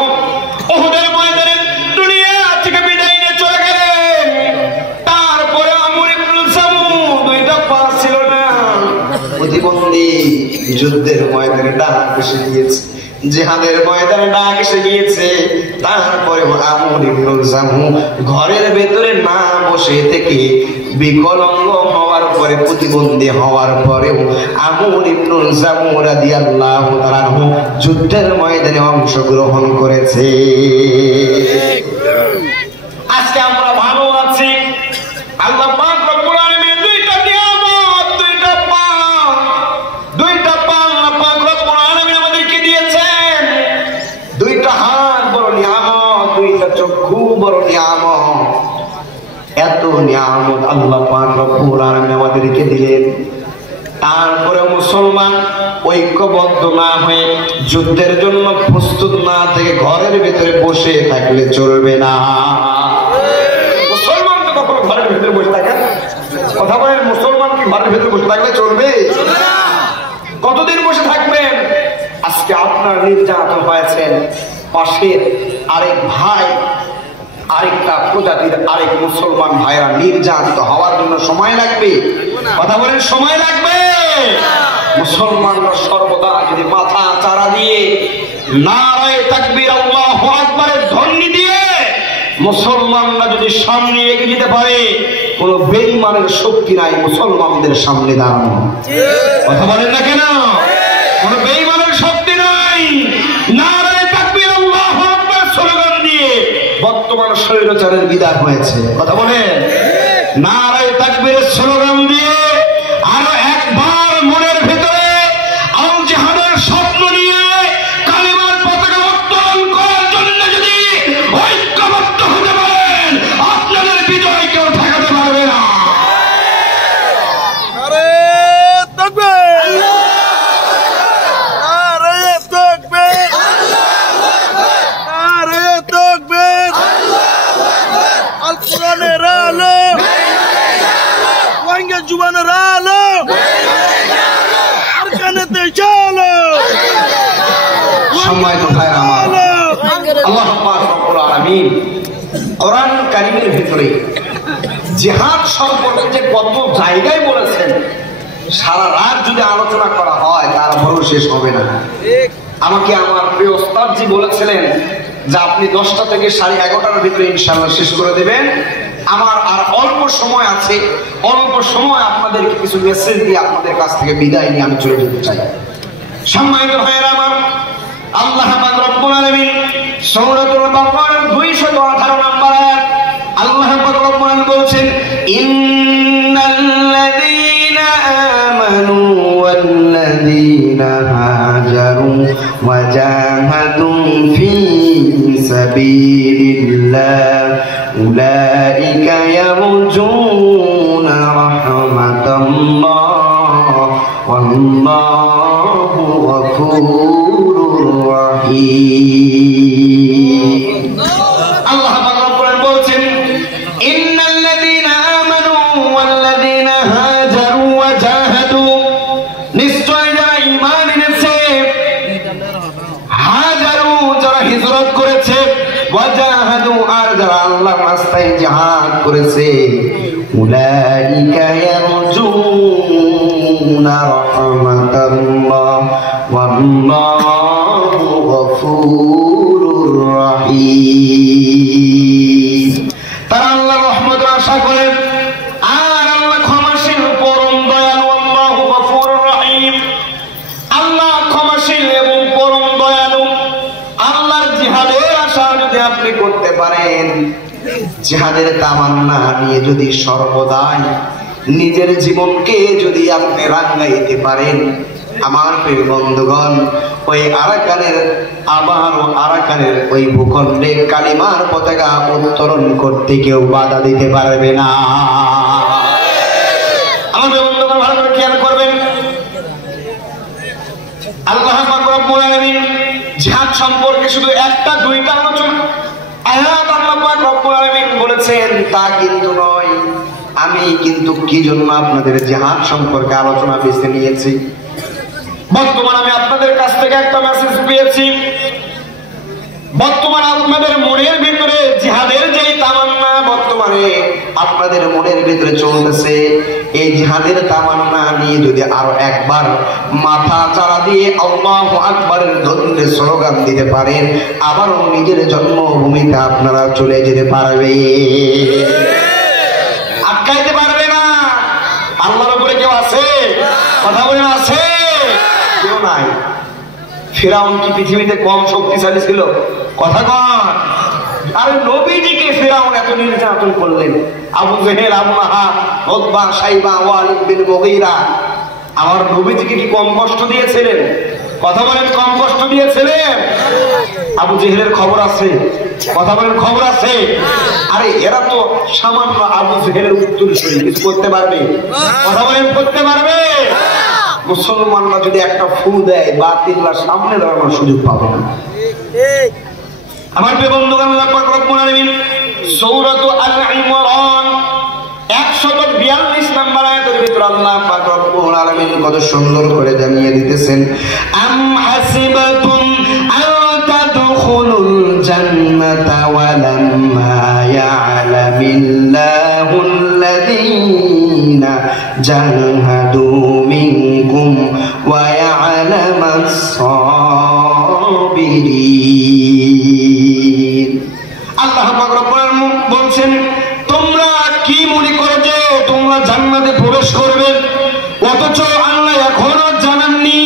উহুদের ময়দানে দুনিয়া থেকে বিদায় নিয়ে চলে গেলেন। তারপরে আমর ইবনুল জামু দুইটা পা ছিল না, প্রতিবন্ধী, যুদ্ধের ময়দানে ডাক এসে গিয়েছে, জিহাদের ময়দানে ডাক এসে গিয়েছে। তারপরে আমর ইবনুল জামু ঘরের ভেতরে না বসে থেকে বিকলাঙ্গ হওয়ার পরে, প্রতিবন্ধী হওয়ার পরেও আমর ইবনুল জামু রাদিয়াল্লাহু তাআলা যুদ্ধের ময়দানে অংশগ্রহণ করেছে। আজকে আমরা ভালো আছি, আল্লাহ পাক রব্বুল আলামিন দুইটা নিয়ামত, দুইটা পা আল্লাহ পাক রব্বুল আলামিন আমাদেরকে দিয়েছেন। দুইটা হাত বড় নিয়ামত, দুইটা চক্ষু বড় নিয়ামত। এত নিয়ামত আল্লাহ পাক রব্বুল আলামিন আমাদেরকে দিলেন। তারপরে মুসলমান ঐক্যবদ্ধ না হয়ে যুদ্ধের জন্য প্রস্তুত না থেকে ঘরের ভিতরে বসে থাকলে চলবে না। মুসলমান তো কখনো ঘরের ভিতরে বসে থাকে? কথা বলেন, মুসলমান কি ঘরের ভিতরে বসে থাকলে চলবে? কতদিন বসে থাকবেন? আজকে আপনার নির্যাতন হয়েছেন, পাশের আরেক ভাই, আরেকটা প্রজাতির আরেক মুসলমান ভাইরা নির্যাতিত হওয়ার জন্য সময় লাগবে? কথা বলেন, সময় লাগবে? মুসলমানরা সর্বদা যদি মাথা চারা দিয়ে নারায়ে তাকবীর আল্লাহু আকবারের ধ্বনি দিয়ে মুসলমানরা যদি সামনে এগিয়ে যেতে পারে, কোন বেঈমানের শক্তি নাই মুসলমানদের সামনে দাঁড়ানো। কথা বলেন না কেন? কোন বেঈমানের শক্তি নাই। নারায়ে তাকবীর আল্লাহু আকবার স্লোগান দিয়ে বর্তমান স্বৈরাচারের বিদায় হয়েছে। কথা বলেন, নারায়ে তাকবীরের স্লোগান দিয়ে আরো একবার মনের ভিতরে আল জিহাদের স্বপ্ন নিয়ে কালিমার পতাকা উত্তোলন করার জন্য যদি ঐক্যবদ্ধ হতে পারেন, আপনাদের বিজয় কেউ ঠেকাতে পারবে না। নারায়ে তাকবীর, নারায়ে তাকবীর, নারায়ে তাকবীর। আল কোরআনের আলো, ওয়াঙ্গে জুবানের আলো, আরকানেতে চলো। সম্মানিত ভাইরা আমার, আল্লাহ পাক রব্বুল আলামিন কোরআন কারীমের ভিতরে জিহাদ সম্পর্কে যে কত জায়গায় বলেছেন, সারা রাত যদি আলোচনা করা হয় তারপরেও শেষ হবে না। আমাকে আমার প্রিয় ওস্তাদজি বলেছিলেন, যে আপনি 10টা থেকে 11:30টার ভিতরে ইনশাআল্লাহ শেষ করে দেবেন। আমার আর অল্প সময় আছে, অল্প সময় আপনাদেরকে কিছু মেসেজ দিয়ে আপনাদের কাছ থেকে বিদায় নিয়ে আমি চলে যেতে চাই। সম্মানিত ভাইয়েরা আমার, আল্লাহ পাক রব্বুল আলামিন সূরাতুল বাকারার 218 নম্বর আয়াত আল্লাহ পাক রব্বুল আলামিন বলছেন, ইন্নাল্লাযীনা আমানু ওয়াল্লাযীনা হাজারু ওয়া জাহাদু ফী সাবিলিল্লাহ উলাইকা ইয়ারজুনা রাহমাতাল্লাহ ওয়াল্লাহু গফুরুর রহিম। আল্লাহ পাক রব্বুল আলামিন বলছেন, ইন্নাল্লাযীনা আমানু ওয়াল্লাযীনা হাজারু ওয়া জাহাদু, নিশ্চয় যারা ঈমান এনেছে, হাজারু যারা হিজরত করেছে, ওয়া জাহাদু আর যারা আল্লাহর রাস্তায় জিহাদ করেছে, উলাইকা ইয়ারজুনা রাহমাতাল্লাহ ওয়াল্লাহু গফুরুর রহিম। তারা আল্লাহর রহমতের আশা করে আর আল্লাহ ক্ষমাশীল পরম দয়ালু, আল্লাহু গফুরুর রহিম। আল্লাহ ক্ষমাশীল এবং পরম দয়ালু। আল্লাহর জিহাদের আশা যদি আপনি করতে পারেন, জিহাদের তামান্না নিয়ে যদি সর্বদাই নিজের জীবনকে যদি আপনি রাঙাইতে পারেন, আমার প্রিয় বন্ধুগণ, ওই আরাকানের ওই ভূখণ্ডে কালিমার পতাকা উত্তোলন করতে কেউ বাধা দিতে পারবে না। আমার প্রিয় বন্ধুগণ, ভালো করে খেয়াল করবেন, আল্লাহ পাক রব্বুল আলামিন জিহাদ সম্পর্কে শুধু 1-2টা আলোচনা আয়াত আল্লাহ পাক রব্বুল আলামিন বলেছেন তা কিন্তু নয়। আমি কিন্তু কি জন্য আপনাদের জিহাদ সম্পর্কে আলোচনা বেছে নিয়েছি। বর্তমানে আমি আপনাদের কাছ থেকে একটা মেসেজ পেয়েছি, বর্তমানে আপনাদের মনের ভিতরে জিহাদের যে তামান্না বর্তমানে আপনাদের মনের ভিতরে চলতেছে, এই জিহাদের তামান্না নিয়ে যদি আরো একবার মাথা চাড়া দিয়ে আল্লাহু আকবারের ধ্বনিতে স্লোগান দিতে পারেন, আবারও নিজের জন্মভূমিতে আপনারা চলে যেতে পারবে, আটকাইতে পারবে না। আল্লাহর উপরে কেউ আছে? কথা বলেন, আছে? কেউ নাই। ফিরাউন কি পৃথিবীতে কম শক্তিশালী ছিল? কথা কন। আরে নবীজিকে ফিরাউন এত নির্যাতন করলেন, আবু জেহেল, আবু লাহাব, উতবা, শাইবা, ওয়ালিদ বিন মুগীরা, আমার নবীজিকে কি কম কষ্ট দিয়েছিলেন? কথা বলেন, কম কষ্ট দিয়েছিলেন? আবু জেহেলের খবর আছে? কথা বলেন, খবর আছে? আরে এরা তো সামান্য আবু জেহেলের উত্তরসূরি, কিছু করতে পারবে? কথা বলেন, করতে পারবে? মুসলমানরা যদি একটা ফু দেয়, বাতিলরা সামনে দাঁড়ানোর সুযোগ পাবে না। আমার প্রিয় বন্ধুগণ, আল্লাহ পাক রব্বুল আলামিন সূরাতু আল ইমরান 142 নম্বর আয়াতের ভিতর আল্লাহ পাক রব্বুল আলামিন কত সুন্দর করে জানিয়ে দিতেছেন, আম হাসিবাতুম আন তাদখুলুল জান্নাতা ওয়া লাম্মা ইয়া'লামিল্লাহুল্লাযীনা জাহাদু মিনকুম ওয়া ইয়া'লামাস সাবিরিন। আল্লাহ পাক রব্বুল আলামিন বলছেন, তোমরা কি মনে করো যে তোমরা জান্নাতে প্রবেশ করবে, অথচ আল্লাহ এখনো জানাননি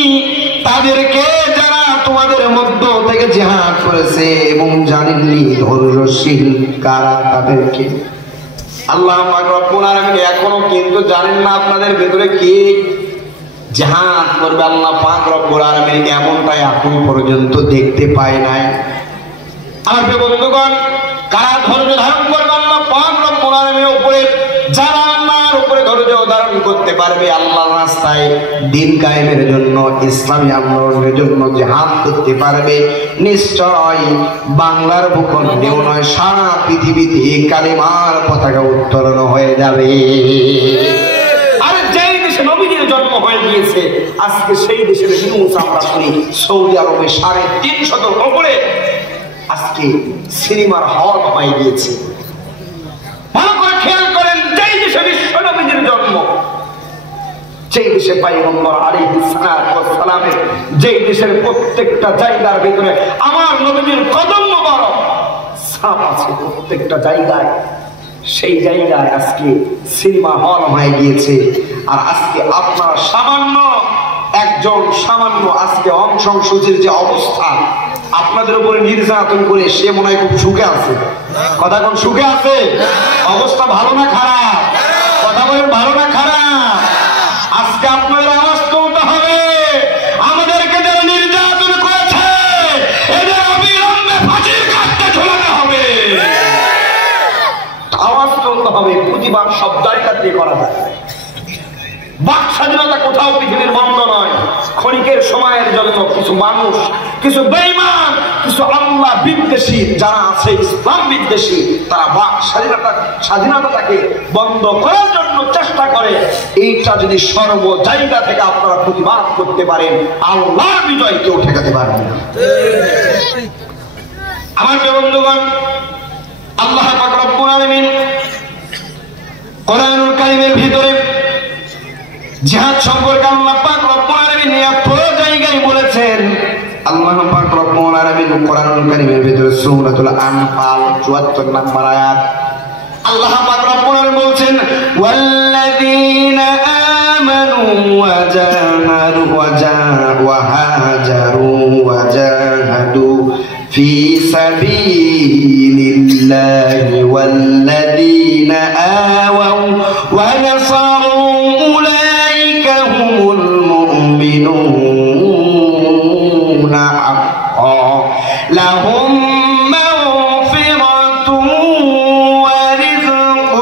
তাদেরকে যারা তোমাদের মধ্য থেকে জিহাদ করেছে, এবং জানেননি ধৈর্যশীল কারা তাদেরকে। আল্লাহ পাক রব্বুল আলামিন এখনো কিন্তু জানেন না আপনাদের ভেতরে কি জিহাদ করবে। আল্লাহ পাক রব্বুল আলামিন এমনটাই এখন পর্যন্ত দেখতে পায় নাই। আমার প্রিয় বন্ধুগণ, কারা ধৈর্য ধারণ করবে আল্লাহ পাক রব্বুল আলামিনের উপরে? যারা আল্লাহর উপরে ধৈর্য ধারণ করতে পারবে, আল্লাহর রাস্তায় দ্বীন কায়েমের জন্য, ইসলামী আন্দোলনের জন্য জিহাদ করতে পারবে, নিশ্চয় বাংলার ভূখণ্ডেও নয় সারা পৃথিবীতে কালিমার পতাকা উত্তোলন হয়ে যাবে। আরে যেই দেশে নবীজির জন্ম হয়ে গিয়েছে, আজকে সেই দেশের নিউজ আমরা শুনি সৌদি আরবে 350 উপরে আজকে সিনেমার হল হয়ে গিয়েছে। ভালো করে খেয়াল করেন, যেই দেশে বিশ্ব নবীজির জন্ম, যেই দেশে পয়গম্বর আলাইহিস সালামের, যেই দেশের প্রত্যেকটা জায়গার ভিতরে আমার নবীজির কদম মোবারক, ছাপ আছে প্রত্যেকটা জায়গায়। সেই জায়গায় আজকে সিনেমা হল হয়ে গিয়েছে। আর আজকে আপনারা সামান্য একজন আজকে অংশং সূচির যে অবস্থা, আপনাদের উপরে নির্যাতন করে সে মনে হয় খুব সুখে আছে। কথা কোন সুখে আছে? অবস্থা ভালো না খারাপ? কথা বলেন ভালো না খারাপ? আজকে আপনাদের আওয়াজ তুলতে হবে। আমাদেরকে যারা নির্যাতন করেছে এদের অবিলম্বে ফাঁসির কাঠে ঝোলাতে হবে। আওয়াজ তুলতে হবে। প্রতিবাদ সব জায়গাতে করা যায়। বাক স্বাধীনতা কোথাও পৃথিবীর বন্ধ নয়। ক্ষণিকের সময়ের জন্য কিছু মানুষ, কিছু বেঈমান, কিছু আল্লাহ বিদ্বেষী যারা আছে, ইসলাম বিদ্বেষী, তারা বাক স্বাধীনতাটাকে বন্ধ করার জন্য চেষ্টা করে। এইটা যদি সর্ব জায়গা থেকে আপনারা প্রতিবাদ করতে পারেন, আল্লাহর বিজয় কেউ ঠেকাতে পারবে না। আমার বন্ধুগণ, আল্লাহ পাক রব্বুল আলামিন কোরআনুল কারীমের ভিতরে জিহাদ সম্পর্কে আল্লাহ পাক রব্বুল আলামিন পুরো জায়গায় বলেছেন। আল্লাহ পাক রব্বুল আলামিন কোরআনুল কারীমের ভিতরে সূরাতুল আনফাল ৭৪ নম্বর আয়াত আল্লাহ পাক রব্বুল আলামিন বলছেন, ওয়াল্লাযীনা আমানু ওয়া জাহাদু ওয়া হাজারু ওয়া জাহাদু ফি সাবিলিল্লাহি ওয়াল্লাযীনা আওয়াউ ওয়া নাসারু لهم مغفرة ورزق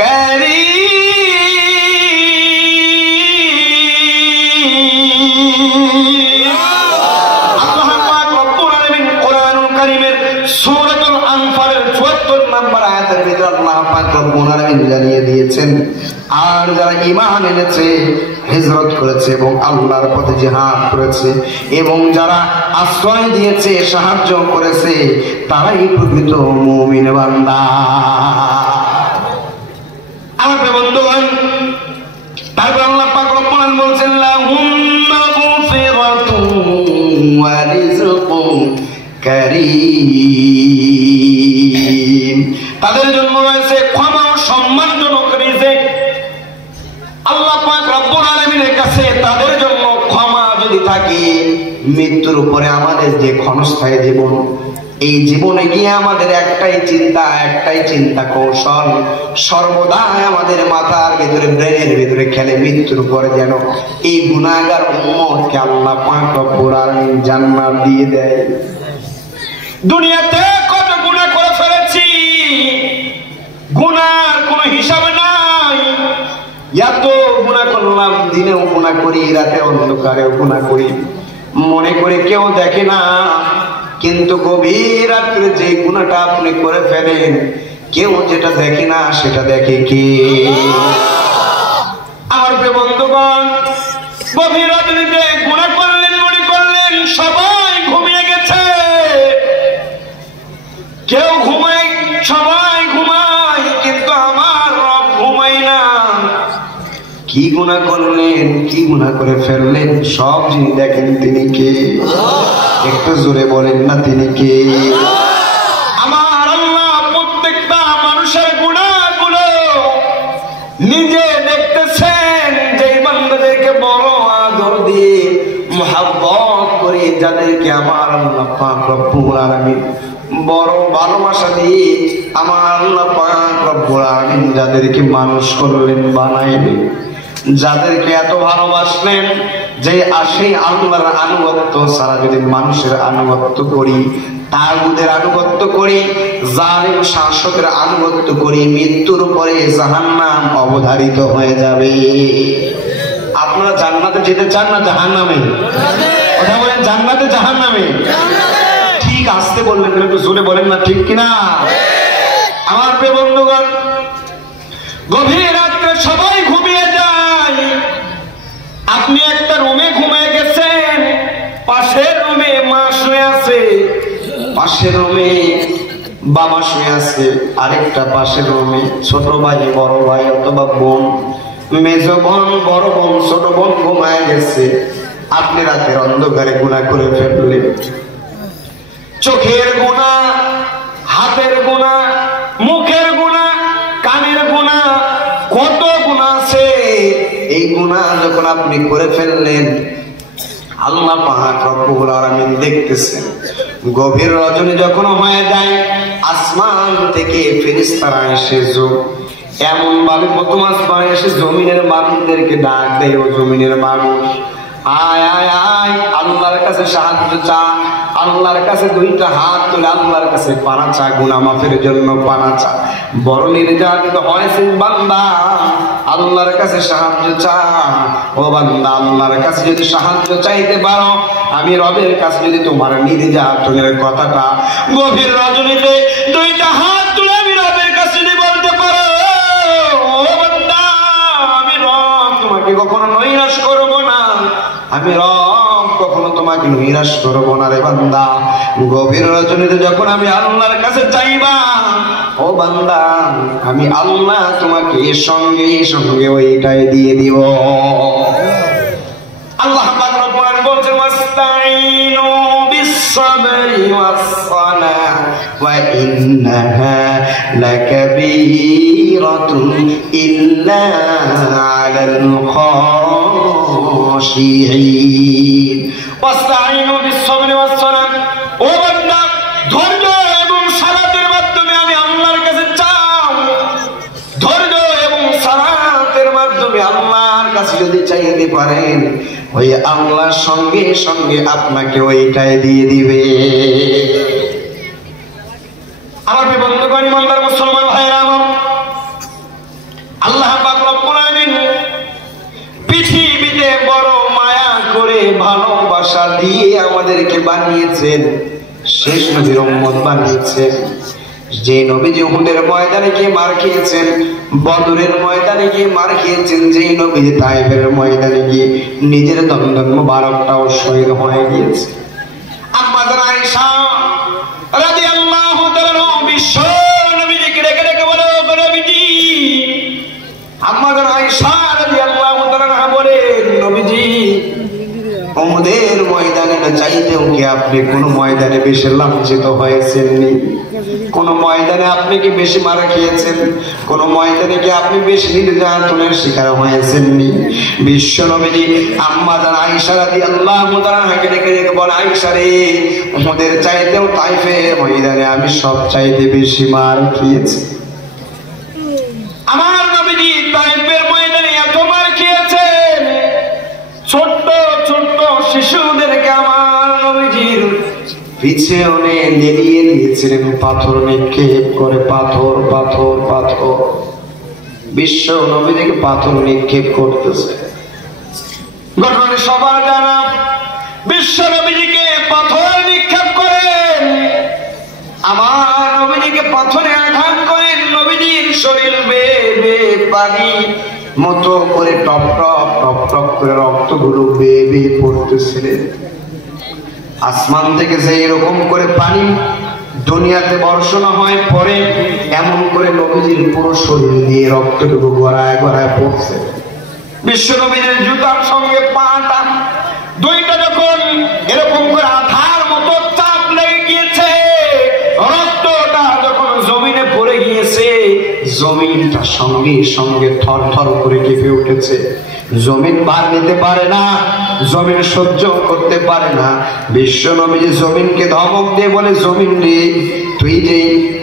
كريم। আল্লাহ পাক রব্বুল আলামিন কোরআনুল কারীমের সূরাতুল আনফালের ৭৪ নম্বর আয়াতের ভিতরে আল্লাহ পাক রব্বুল আলামিন জানিয়ে দিয়েছেন, আর যারা ঈমান এনেছে, হিজরত করেছে এবং আল্লাহর পথে জিহাদ করেছে এবং যারা আশ্রয় দিয়েছে, সাহায্য করেছে, তারাই প্রকৃত মুমিন বান্দা। আমার বন্ধুগণ, তারপর আল্লাহ পাক রব্বুল আলামিন বলছেন, লাহুম মাগফিরাতুন ওয়া রিজকুন কারীম। তাদের জন্য রয়েছে ক্ষমা ও সম্মানজনক রিজিক। আল্লাহ পাক রব্বুল আলামিনের কাছে তাদের জন্য ক্ষমা যদি থাকে, মৃত্যুর উপরে আমাদের যে ক্ষণস্থায়ী জীবন, এই জীবনে গিয়ে আমাদের একটাই চিন্তা কৌশল সর্বদা আমাদের মাথার ভিতরে, ব্রেনের ভিতরে খেলে, মৃত্যুর পরে যেন এই গুনাহগার উম্মতকে আল্লাহ পাক রব্বুল আলামিন জান্নাত দিয়ে দেয়। দুনিয়াতে কত গুনাহ করে ফেলেছি, গুনাহর কোনো হিসাব নাই। এত গুনাহ করলাম, দিনেও গুনাহ করি, রাতে অন্ধকারেও গুনাহ করি, মনে করে কেউ দেখে না। কিন্তু গভীর রাত্রে যে গুনাহটা আপনি করে ফেলেন, কেউ যেটা দেখে না সেটা দেখে কে? আমার প্রিয় বন্ধুগণ, গভীর রাত্রিতে গুনাহ করলেন, মনে করলেন সবাই ঘুমিয়ে গেছে, কেউ ঘুমায়, সবাই ঘুমায়, কিন্তু আমার রব ঘুমায় না। কি গুনাহ করলেন, কি গুনাহ করে ফেললেন, সব যিনি দেখেন তিনি কে? একটু জোরে বলেন না, তিনি কে? আমার আল্লাহ প্রত্যেকটা মানুষের গুনাহগুলো নিজে দেখতেছেন। যে বান্দাদেরকে বড় আদর দিয়ে, মহব্বত করে, যাদেরকে আমার আল্লাহ পাক রব্বুল আলামিন বড় ভালোবাসা দিয়ে, আমার আল্লাহ পাক রব্বুল আলামিন যাদেরকে মানুষ করলেন, বানাইলেন, যাদেরকে এত ভালোবাসলেন যে সেই আল্লাহর আনুগত্য ছাড়া যদি মানুষের আনুগত্য করি, তাগুদের আনুগত্য করি, জালিম শাসকের আনুগত্য করি, মৃত্যুর পরে জাহান্নাম অবধারিত হয়ে যাবে। আপনারা জান্নাতে যেতে চান না জাহান্নামে? কথা বলেন, জান্নাতে জাহান্নামে? ঠিক আসতে বললেন, একটু জোরে বলেন না, ঠিক কিনা? আমার প্রিয় বন্ধুগণ, গভীর রাত্রে সবাই ঘুমিয়ে যায়। আপনি একটা রুমে ঘুমিয়ে গেছেন, পাশের রুমে মা শুয়ে আছে, পাশের রুমে বাবা শুয়ে আছে, আরেকটা পাশের রুমে ছোট ভাই, বড় ভাই অথবা বোন, মেজ বোন, বড় বোন, ছোট বোন ঘুমায় গেছে। আপনি রাতের অন্ধকারে গুনাহ করে ফেললেন, চোখের গুনাহ, হাতের গুনাহ, মুখের গুনাহ, কানের গুনাহ, কত গুনাহ আছে। এই গুনাহ যখন আপনি করে ফেললেন, আল্লাহ পাক রব্বুল আলামিন দেখতেছেন। গভীর রজনী যখন হয়ে যায়, আসমান থেকে ফেরেশতারা এসে এমন ভাবে প্রথম আসমানে এসে জমিনের মানুষদেরকে ডাক দেয়, ও জমিনের মানুষ, আয় আয় আয়, আল্লাহর কাছে সাহায্য চা। আল্লাহর কাছে দুইটা হাত তুলে আল্লাহর কাছে পানা চা, গুনাহ মাফের জন্য পানা চা। বড় নির্যাতিত হয়েছেন বান্দা, আল্লাহর কাছে সাহায্য চা। ও বান্দা, আল্লাহর কাছে যদি সাহায্য চাইতে পারো, আমি রবের কাছে যদি তোমার নির্যাতনের কথাটা গভীর রজনীতে দুইটা হাত তুলে আমি রবের কাছে যদি বলতে পারো, ও বান্দা, আমি রব তোমাকে কখনো নৈরাশ করব না, আমি রব কখনো তোমাকে নিরাশ করবো না রে বান্দা। গভীর রজনীতে যখন আমি আল্লাহর কাছে চাইবা, ও বান্দা, আমি আল্লাহ তোমাকে সঙ্গে সঙ্গে ওইটাই দিয়ে দিব। আল্লাহ পাক রব্বুল আলামিন বলছেন, ওয়াস্তাঈনু বিস-সাবরি ওয়াস-সালাহ ওয়া ইন্নাহা লাকাবীরাতুন ইল্লা আলাল খাশিঈন। ওয়াস্তাঈনু বিস-সাবরি ওয়াস-সালাহ, ও বান্দা, ধৈর্য এবং সালাতের মাধ্যমে আমি আল্লাহর কাছে চাও। ধৈর্য এবং সালাতের মাধ্যমে আল্লাহর কাছে যদি চাইতে পারেন, ওই আল্লাহর সঙ্গে সঙ্গে আপনাকে ওইটাই দিয়ে দিবে। আমার বন্ধুগণ, ইমানদার মুসলমান ভাইরা আমার, আল্লাহ পাক রব্বুল আলামিন পৃথিবীতে বড় মায়া করে ভালোবাসা দিয়ে আমাদেরকে বানিয়েছেন, শেষ নবীর উম্মত বানিয়েছেন। যে নবীজি উহুদের ময়দানে গিয়ে মার খেয়েছেন, বদরের ময়দানে গিয়ে মার খেয়েছেন, যেই নবীজি তায়েফের ময়দানে গিয়ে নিজের দমদম মুবারকটাও শহীদ হয়ে গিয়েছে। আম্মাজান আয়েশা রাদিয়াল্লাহু তাআলা বিশ্ব নবীজিকে রেখে রেখে বলে, ও নবীজি, আম্মাজান আয়েশা রাদিয়াল্লাহু তাআলা বলেন, নবীজি, উহুদের ময়দানে না চাইতেও কি আপনি কোন ময়দানে বেশি লাঞ্ছিত হয়েছেননি? কোন ময়দানে আপনি কি বেশি মারা খেয়েছেন? কোন ময়দানে কি আপনি বেশি নির্যাতনের শিকার হয়েছেননি? বিশ্ব নবীজি আম্মাজান আয়েশা রাদিয়াল্লাহু তাআলাকে ডেকে ডেকে বলে, আয়েশা রে, উহুদের চাইতেও তায়েফের ময়দানে আমি সব চাইতে বেশি মার খেয়েছি। আমার নবীজি তায়েফের ময়দানে এত মার খেয়েছেন, ছোট্ট ছোট্ট শিশুদেরকে আমার নবীজির পিছনে নেড়িয়ে দিয়েছিলেন পাথর নিক্ষেপ করে, পাথর পাথর পাথর। বিশ্ব নবীজিকে পাথর নিক্ষেপ করতেছে। ঘটনা সবার জানা, বিশ্ব নবীজিকে পাথর নিক্ষেপ করেন, আমার নবীজিকে পাথরে আঘাত করেন। নবীজির শরীর বেয়ে বেয়ে পানি মতো করে টপ টপ টপ টপ করে রক্তগুলো বেয়ে বেয়ে পড়তেছিলেন। আসমান থেকে যে এরকম করে পানি দুনিয়াতে বর্ষণ হয় পরে, এমন করে নবীজির পুরো শরীর দিয়ে রক্তটুকু গড়ায় গড়ায় পড়ছে। বিশ্ব নবীজির জুতার সঙ্গে পাটা দুইটা যখন এরকম করে আঠার মতো চাপ লেগে গিয়েছে, রক্তটা যখন জমিনে পড়ে গিয়েছে, জমিনটা সঙ্গে সঙ্গে থর থর করে কেঁপে উঠেছে। জমিন ভার নিতে পারে না, জমিন সহ্য করতে পারে না। বিশ্ব নবীজি জমিনকে ধমক দিয়ে বলে, জমিন রে, তুই যে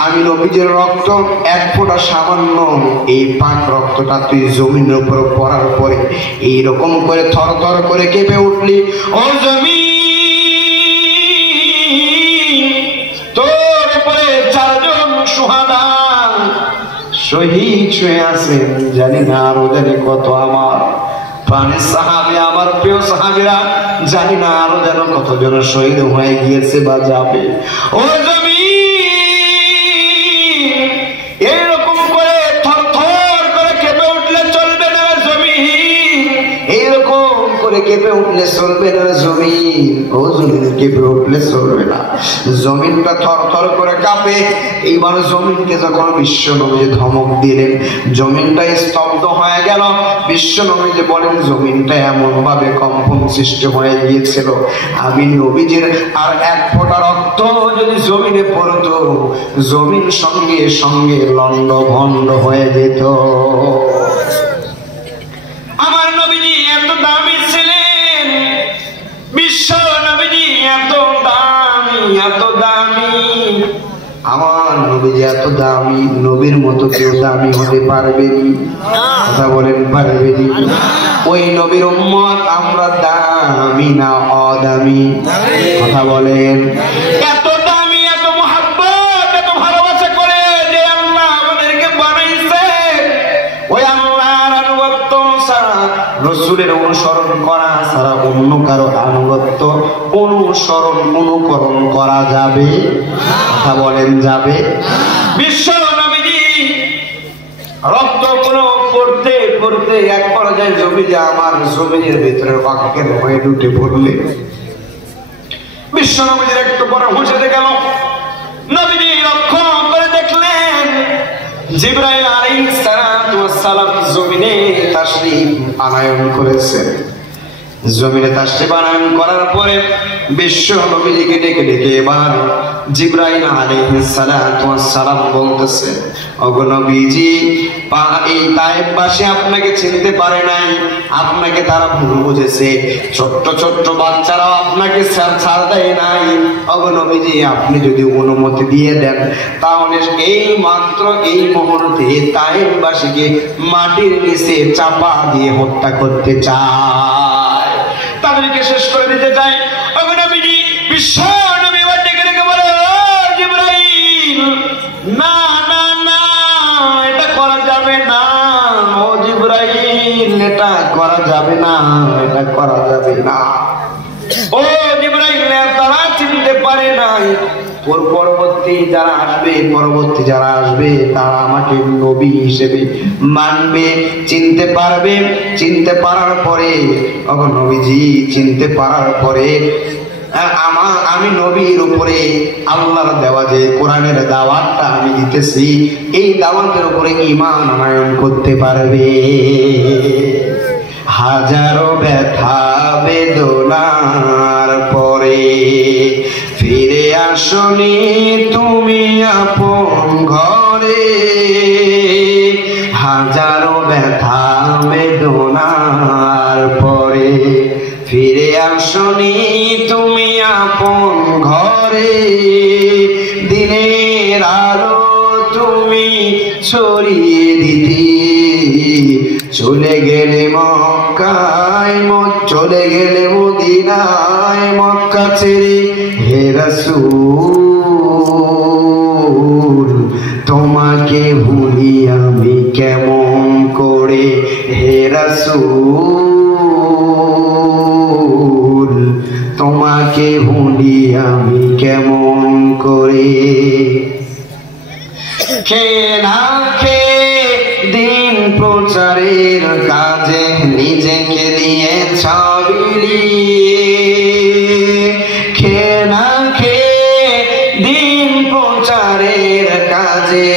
আমি নবীজির রক্ত এক ফোঁটা সামান্য এই পাক রক্তটা তুই জমিনের উপর পড়ার পরে এইরকম করে থর থর করে কেঁপে উঠলি, ও জমিন, তোর উপরে চারজন সুহাদা শহীদ শুয়ে আছেন, জানি না আরো জানি কত আমার প্রাণের সাহাবী, আমার প্রিয় সাহাবীরা, জানি না আরো যেন কতজন শহীদ হয়ে গিয়েছে বা যাবে। ও জমিন, এইরকম করে থর থর করে কেঁপে উঠলে চলবে না। জমিন, এইরকম করে করে কেঁপে উঠলে চলবে না জমিন, ও জমিন কেঁপে উঠলে চলবে না, জমিনটা থর থর করে কাঁপে। এইবার জমিনকে যখন বিশ্ব নবী ধমক দিলেন, জমিনটা স্তব্ধ হয়ে গেল। বিশ্ব নবী যে বলেন জমিনটা এমন ভাবে কম্পন সৃষ্টি হয়ে গিয়েছিল, আমি নবীজির আর এক ফোঁটা রক্ত যদি জমিনে পড়তো, জমিন সঙ্গে সঙ্গে লন্ড ভন্ড হয়ে যেত। আমার নবীজি এত দামি ছিলেন, বিশ্ব নবীজি এত দামি, এত দামি, আমার নবীজি এত দামি, নবীর মতো কেউ দামি হতে পারবেনি। কথা বলেন পারবেনি? ওই নবীর উম্মত আমরা দামি না অদামি? কথা বলেন। এত দামি, এত মহব্বত, এত ভালোবাসা করে যে আল্লাহ আমাদেরকে বানাইছে, ওই আল্লাহর আনুগত্য ছাড়া, রাসূলের অনুসরণ করা ছাড়া অন্য কারো আনুগত্য, অনুসরণ, অনুকরণ করা যাবে? কথা বলেন যাবে? বিশ্ব নবীজি রক্ত গুলো পড়তে পড়তে এক পর্যায়ে জমিনে আমার জমিনের ভিতরে বাক্যের হয়ে উঠে পড়লে বিশ্ব নবীজির একটু পরে হুঁশে গেল। নবীজি লক্ষ্য করে দেখলেন জিবরাইল আলাইহিস সালাম জমিনে তাশরীফ আনায়ন করেছেন। জমিনে তাশরীফ আনায়ন করার পরে বিশ্ব নবীজিকে ডেকে ডেকে এবার জিবরাইল আলাইহিস সালাম বলতেছে, ওগো নবীজি, এই তায়েফবাসী আপনাকে চিনতে পারে নাই, আপনাকে তারা ভুল বুঝেছে, ছোট্ট ছোট্ট বাচ্চারাও আপনাকে ছাড় দেয় নাই। ওগো নবীজি, আপনি যদি অনুমতি দিয়ে দেন তাহলে এই মাত্র এই মুহূর্তে তায়েফবাসীকে মাটির নিচে চাপা দিয়ে হত্যা করতে চায়, তাদেরকে শেষ করে দিতে চাই। ওগো নবীজি, বিশ্ব নবী ডেকে ডেকে বলে, ও জিবরাইল, না না না, এটা করা যাবে না, ও জিবরাইল, এটা করা যাবে না, এটা করা যাবে না। ও জিবরাইল, তারা চিনতে পারে নাই, পরবর্তী যারা আসবে তারা আমাকে নবী হিসেবে মানবে, চিনতে পারবে। চিনতে পারার পরে, ওগো নবীজি, চিনতে পারার পরে আমি নবীর উপরে আল্লাহর দেওয়া যে কোরআনের দাওয়াতটা আমি দিতেছি, এই দাওয়াতের উপরে ঈমান আনয়ন করতে পারবে। হাজারো ব্যথা বেদনার পরে ফিরে আসনি তুমি আপন ঘরে, হাজারো ব্যথা বেদনার পরে ফিরে আসনি তুমি আপন ঘরে, দিনের আলো তুমি ছড়িয়ে দিতে চলে গেলে মক্কায়, চলে গেলে মদিনায়, মক্কা ছেড়ে হে রাসূল, তোমাকে ভুলি আমি কেমন করে, হে রাসূল, তোমাকে ভুলি আমি কেমন করে। খেলা দিন প্রচারের কাজে নিজেকে দিয়ে ছাবিলিয়ে, খেলা দিন প্রচারের কাজে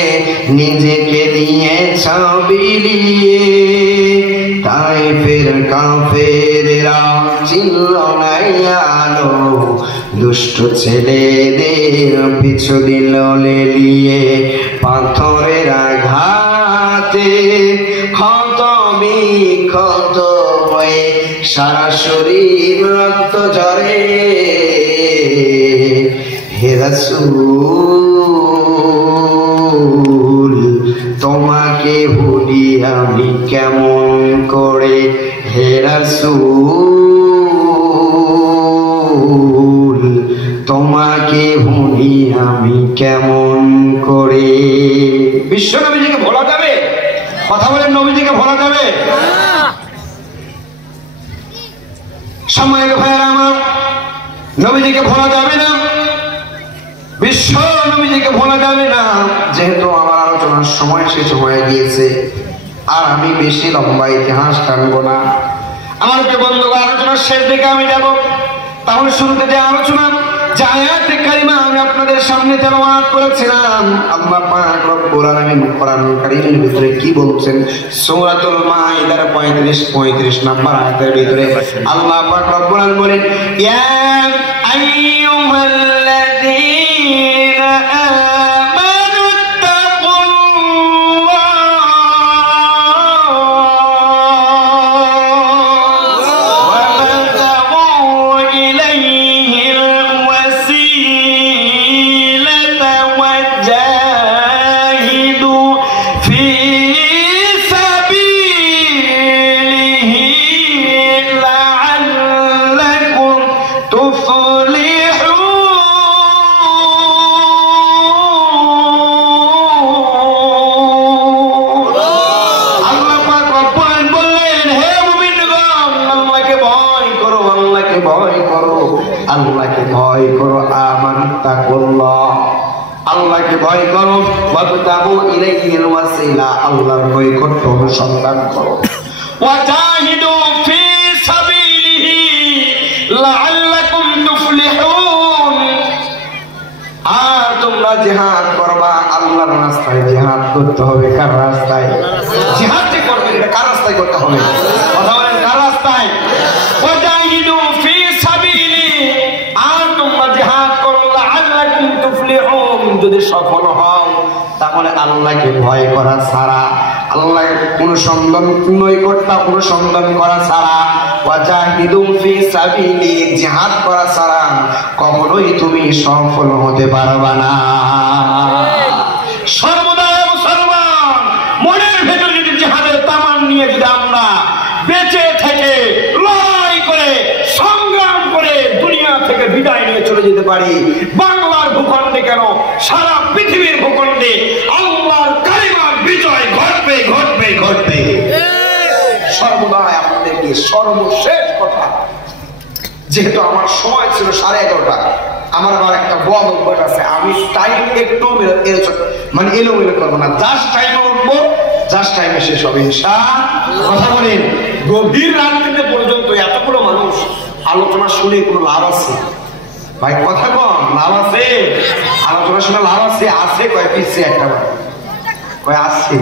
নিজেকে দিয়ে ছাবিলিয়ে, তায়েফের কাফেররা চিনল না আলো, দুষ্ট ছেলেদের পিছু দিল লেলিয়ে, পাথরের আঘাতে ক্ষত বিক্ষত হয়ে সারা শরীর রক্ত ঝরে, হে রাসূল, তোমাকে ভুলি আমি কেমন করে, হে রাসূল, তোমাকে ভুলি আমি কেমন করে। বিশ্ব নবীজিকে ভোলা যাবে? কথা বলেন, নবীজিকে ভোলা যাবে? সময়ের ভাইয়েরা আমার, নবীজিকে ভোলা যাবে না, বিশ্ব নবীজিকে ভোলা যাবে না। যেহেতু আমার আলোচনার সময় শেষ হয়ে গিয়েছে, আর আমি বেশি লম্বা ইতিহাস টানবো না। আমার প্রিয় বন্ধু, আলোচনার শেষ দিকে আমি যাব। তাহলে শুরুতে যে আলোচনা, যে আয়াতে কারিমা আমি আপনাদের সামনে তেলাওয়াত করেছিলাম, আল্লাহ পাক রব্বুল আলামিন কোরআনুল কারীমের ভিতরে কি বলছেন? সূরাতুল মাইদার 35 নম্বর আয়াতের ভিতরে আল্লাহ পাক রব্বুল আলামিন বলেন, ইয়া আইয়ুহাল্লাযীনা আল্লাহকে ভয় করো, আমানতাকুল্লাহ, আল্লাহকে ভয় করো, ওয়াবতাগু ইলাইহিল ওয়াসিলা, আল্লাহর নৈকট্য অনুসন্ধান করো, ওয়াজাহিদু ফি সাবিলিহি লাআল্লাকুম তুফলিহুন, আর তোমরা জিহাদ করবা, আল্লাহর রাস্তায় জিহাদ করতে হবে। কার রাস্তায় জিহাদ যে করবে, এটা কার রাস্তায় করতে হবে? কথা বলেন, কার রাস্তায়? ওয়াজাহিদু ফি সাবিলি, আর তোমরা জিহাদ করো, লাআল্লাকুম তুফলিহুন, যদি সফল হও তাহলে আল্লাহকে ভয় করা ছাড়া, আল্লাহর অনুসন্ধান নৈকট্য অনুসন্ধান করা ছাড়া, ওয়াজাহিদু ফি সাবিলি, জিহাদ করা ছাড়া কখনোই তুমি সফল হতে পারবে না। সর্বদা মুসলমান মনের ভেতরে যদি জিহাদের তামান নিয়ে যদি আমরা বেঁচে থেকে লড়াই করে সংগ্রাম করে দুনিয়া থেকে বিদায় নিয়ে চলে যেতে পারি, বাংলার ভূখণ্ডে কেন সারা পৃথিবীর ভূখণ্ডে আল্লাহর কালিমার বিজয় ঘটবে ঘটবে ঘটবে। সর্বদা আপনাদেরকে সর্বশেষ কথা, যেহেতু আমার সময় ছিল 11:30, আমার আবার একটা বদ অভ্যাস আছে, আমি টাইম একটু মানে এলোমেলো করবো না, জাস্ট টাইমে উঠবো, জাস্ট টাইমে শেষ হবে ইনশাআল্লাহ। কথা বলেন, গভীর রাত্রিতে পর্যন্ত এতগুলো মানুষ আলোচনা শুনে কোনো লাভ আছে ভাই? কথা কম, লাভ আছে? আলোচনা শুনে লাভ আছে? আছে কয় পিছিয়ে একটা কয় আছে।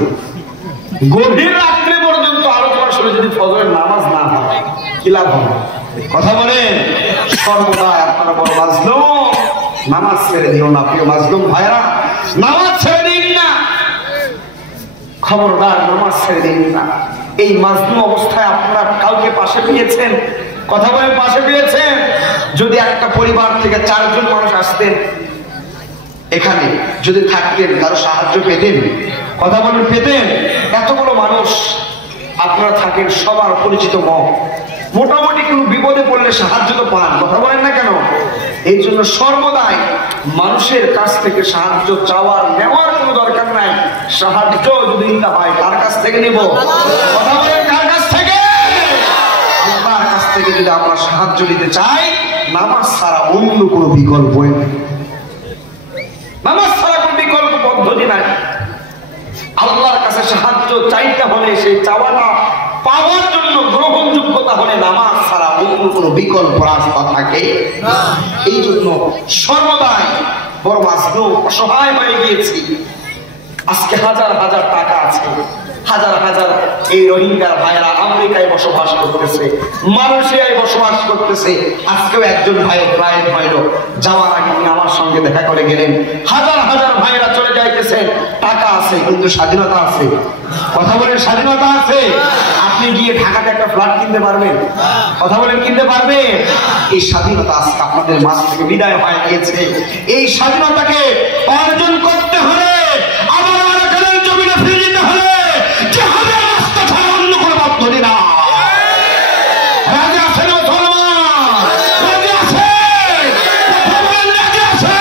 গভীর রাত্রে পর্যন্ত আলোচনা শুনে যদি ফজরের নামাজ না হয় কি লাভ হবে? কথা বলেন, সর্বদা আপনারা বড় মাজলুম, নামাজ ছেড়ে দিও না প্রিয় মাজলুম ভাইরা, নামাজ ছেড়ে দিন না, খবরদার নামাজ ছেড়ে দিন না। এই মাজলুম অবস্থায় আপনারা কাউকে পাশে পেয়েছেন? কথা বলেন, পাশে পেয়েছেন? যদি একটা পরিবার থেকে 4 জন মানুষ আসতেন এখানে, যদি থাকতেন, কারো সাহায্য পেতেন? কথা বলেন, পেতেন? এতগুলো মানুষ আপনারা থাকেন, সবার পরিচিত মুখ, মোটামুটি কোনো বিপদে পড়লে সাহায্য তো পান, কথা বলেন না কেন? এই জন্য সর্বদাই মানুষের কাছ থেকে সাহায্য চাওয়ার নেওয়ার কোনো দরকার নাই। সাহায্য যদি নিতে হয় কার কাছ থেকে নিব? কথা বলেন, কার কাছ থেকে? আল্লাহর কাছ থেকে যদি আমরা সাহায্য নিতে চাই, নামাজ ছাড়া অন্য কোনো বিকল্প নেই, নামাজ ছাড়া কোনো বিকল্প পদ্ধতি নাই। আল্লাহর কাছে সাহায্য চাইতে হলে সেই চাওয়াটা পাওয়ার জন্য গ্রহণযোগ্যতা হলে নামাজ ছাড়া অন্য কোনো বিকল্প রাস্তা থাকে না। এই জন্য সর্বদাই বড় মাজলুম, অসহায় হয়ে গিয়েছি। আজকে হাজার হাজার টাকা আছে, হাজার হাজার এই রোহিঙ্গার ভাইয়েরা আমেরিকায় বসবাস করতেছে, মালয়েশিয়ায় বসবাস করতেছে। আজকেও একজন ভাই প্রায় হইল, যাওয়ার আগে আমার সঙ্গে দেখা করে গেলেন। হাজার হাজার ভাইয়েরা চলে যাইতেছেন, টাকা আছে কিন্তু স্বাধীনতা আছে। কথা বলেন, স্বাধীনতা আছে? আপনি গিয়ে ঢাকাতে একটা ফ্ল্যাট কিনতে পারবেন? কথা বলেন, কিনতে পারবেন? এই স্বাধীনতা আজকে আপনাদের মাঝ থেকে বিদায় হয়ে গিয়েছে। এই স্বাধীনতাকে অর্জন করতে হলে, আবার আরেকজনের জমিনে ফিরে যেতে হলে জিহাদের রাস্তা ছাড়া অন্য কোনো পদ্ধতি না। রাজি আছেন মুসলমান? রাজি আছে? কথা বলেন, রাজি আছে?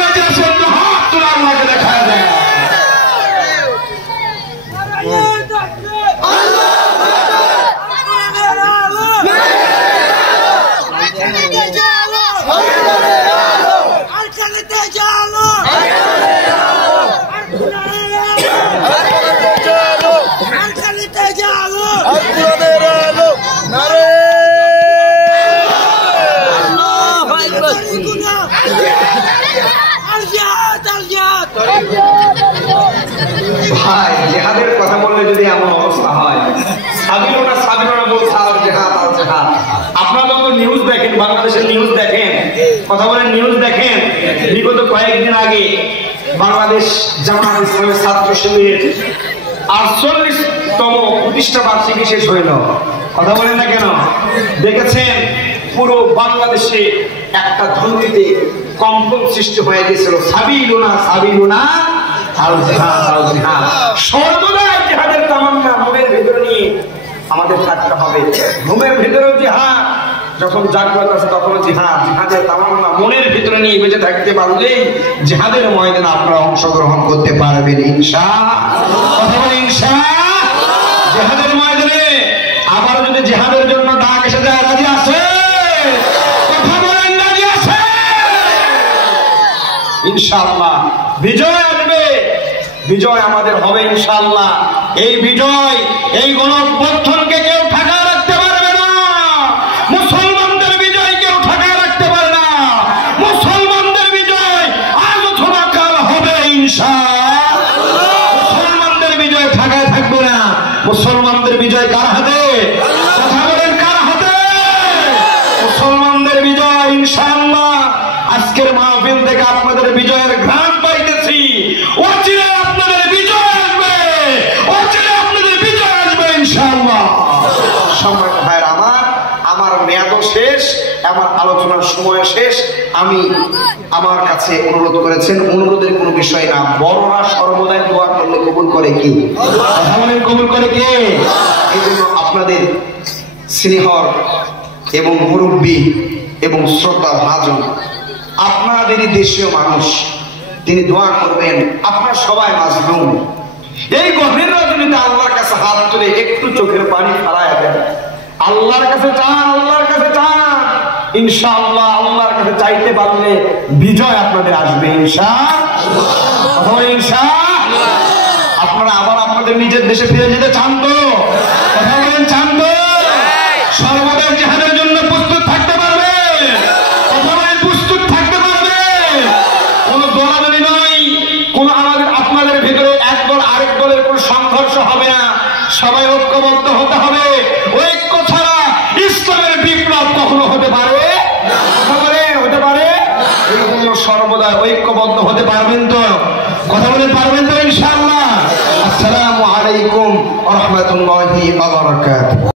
রাজি আছেন? হাত তুলে আল্লাহকে দেখা যায়। Al নিউজ দেখেন, কথা বলেন, নিউজ দেখেন। বিগত কয়েকদিন আগে বাংলাদেশ জামাত ইসলামের ছাত্র শিবিরের 48তম প্রতিষ্ঠা বার্ষিকী শেষ হইল। কথা বলেন না কেন? দেখেছেন পুরো বাংলাদেশে একটা ধ্বনিতে কম্পন সৃষ্টি হয়ে গেছিল, সাবিলুনা সাবিলুনা আল জিহাদ আল জিহাদ। সর্বদা জিহাদের তামান্না মনের ভিতরে নিয়ে আমাদের থাকতে হবে। ঘুমের ভিতরেও জিহাদ, যখন জাগ্রত আছে তখন জিহাদ, জিহাদের তামান্না মনের ভিতরে নিয়ে বেঁচে থাকতে পারলেই জিহাদের ময়দানে আপনারা অংশগ্রহণ করতে পারবেন ইনশাআল্লাহ। ইনশাআল্লাহ জিহাদের ময়দানে আবার যদি জিহাদের জন্য ডাক এসে যায়, রাজি আছে? কথা বলেন, রাজি আছে? ইনশাআল্লাহ বিজয় আসবে, বিজয় আমাদের হবে ইনশাআল্লাহ। এই বিজয়, এই গণঅভ্যুত্থানকে কেউ ঠেকায় রাখতে পারবে না। মুসলমানদের বিজয় কেউ ঠেকায় রাখতে পারে না। মুসলমানদের বিজয় আজ অথবা কাল হবে ইনশাআল্লাহ। মুসলমানদের বিজয় ঠেকায় থাকবে না। মুসলমানদের বিজয় কার হাতে? কথা বলেন, কার হাতে? মুসলমানদের বিজয় ইনশাআল্লাহ। আজকের মাহফিল থেকে আপনাদের বিজয়ের ঘ্রাণ পাইতেছি। অচিরে আপনাদের বিজয় আসবে, অচিরে আপনাদের বিজয় আসবে ইনশাআল্লাহ। সম্মানিত ভাইরা আমার মেয়াদও শেষ, আমার আলোচনার সময় শেষ। আমি আমার কাছে অনুরোধ করেছেন, অনুরোধের কোনো বিষয় না। বড়রা সর্বদাই দোয়া করলে কবুল করে কি? কবুল করে কে? এই জন্য আপনাদের স্নেহর এবং মুরব্বী এবং শ্রদ্ধা ভাজন, আপনাদেরই দেশীয় মানুষ, তিনি দোয়া করবেন। আপনারা সবাই মাজলুম। এই গভীর রজনীতে আল্লাহর কাছে হাত তুলে একটু চোখের পানি ফেলায় দেন। আল্লাহর কাছে চান, আল্লাহর কাছে চান। ইনশাআল্লাহ আল্লাহর কাছে চাইতে পারলে বিজয় আপনাদের আসবে ইনশাআল্লাহ। ইনশাআল্লাহ আপনারা আবার আপনাদের নিজের দেশে ফিরে যেতে চান তো? কথা বলেন, চান তো? সর্বদা জিহাদের জন্য প্রস্তুত থাকতে পারবে? কথা বলেন, প্রস্তুত থাকতে পারবে? কোনো দলাদলি নয়, কোনো আপনাদের ভিতরে এক দল আরেক দলের কোনো সংঘর্ষ হবে না। সবাই ঐক্যবদ্ধ হতে হবে। ঐক্য ছাড়া ইসলামের বিপ্লব কখনো হতে পারে? হতে পারে? এই জন্য সর্বদা ঐক্যবদ্ধ হতে পারবেন তো? কথা বলে পারবেন তো ইনশাআল্লাহ? আসসালামু আলাইকুম ওয়া রাহমাতুল্লাহি ওয়া বারাকাতুহু।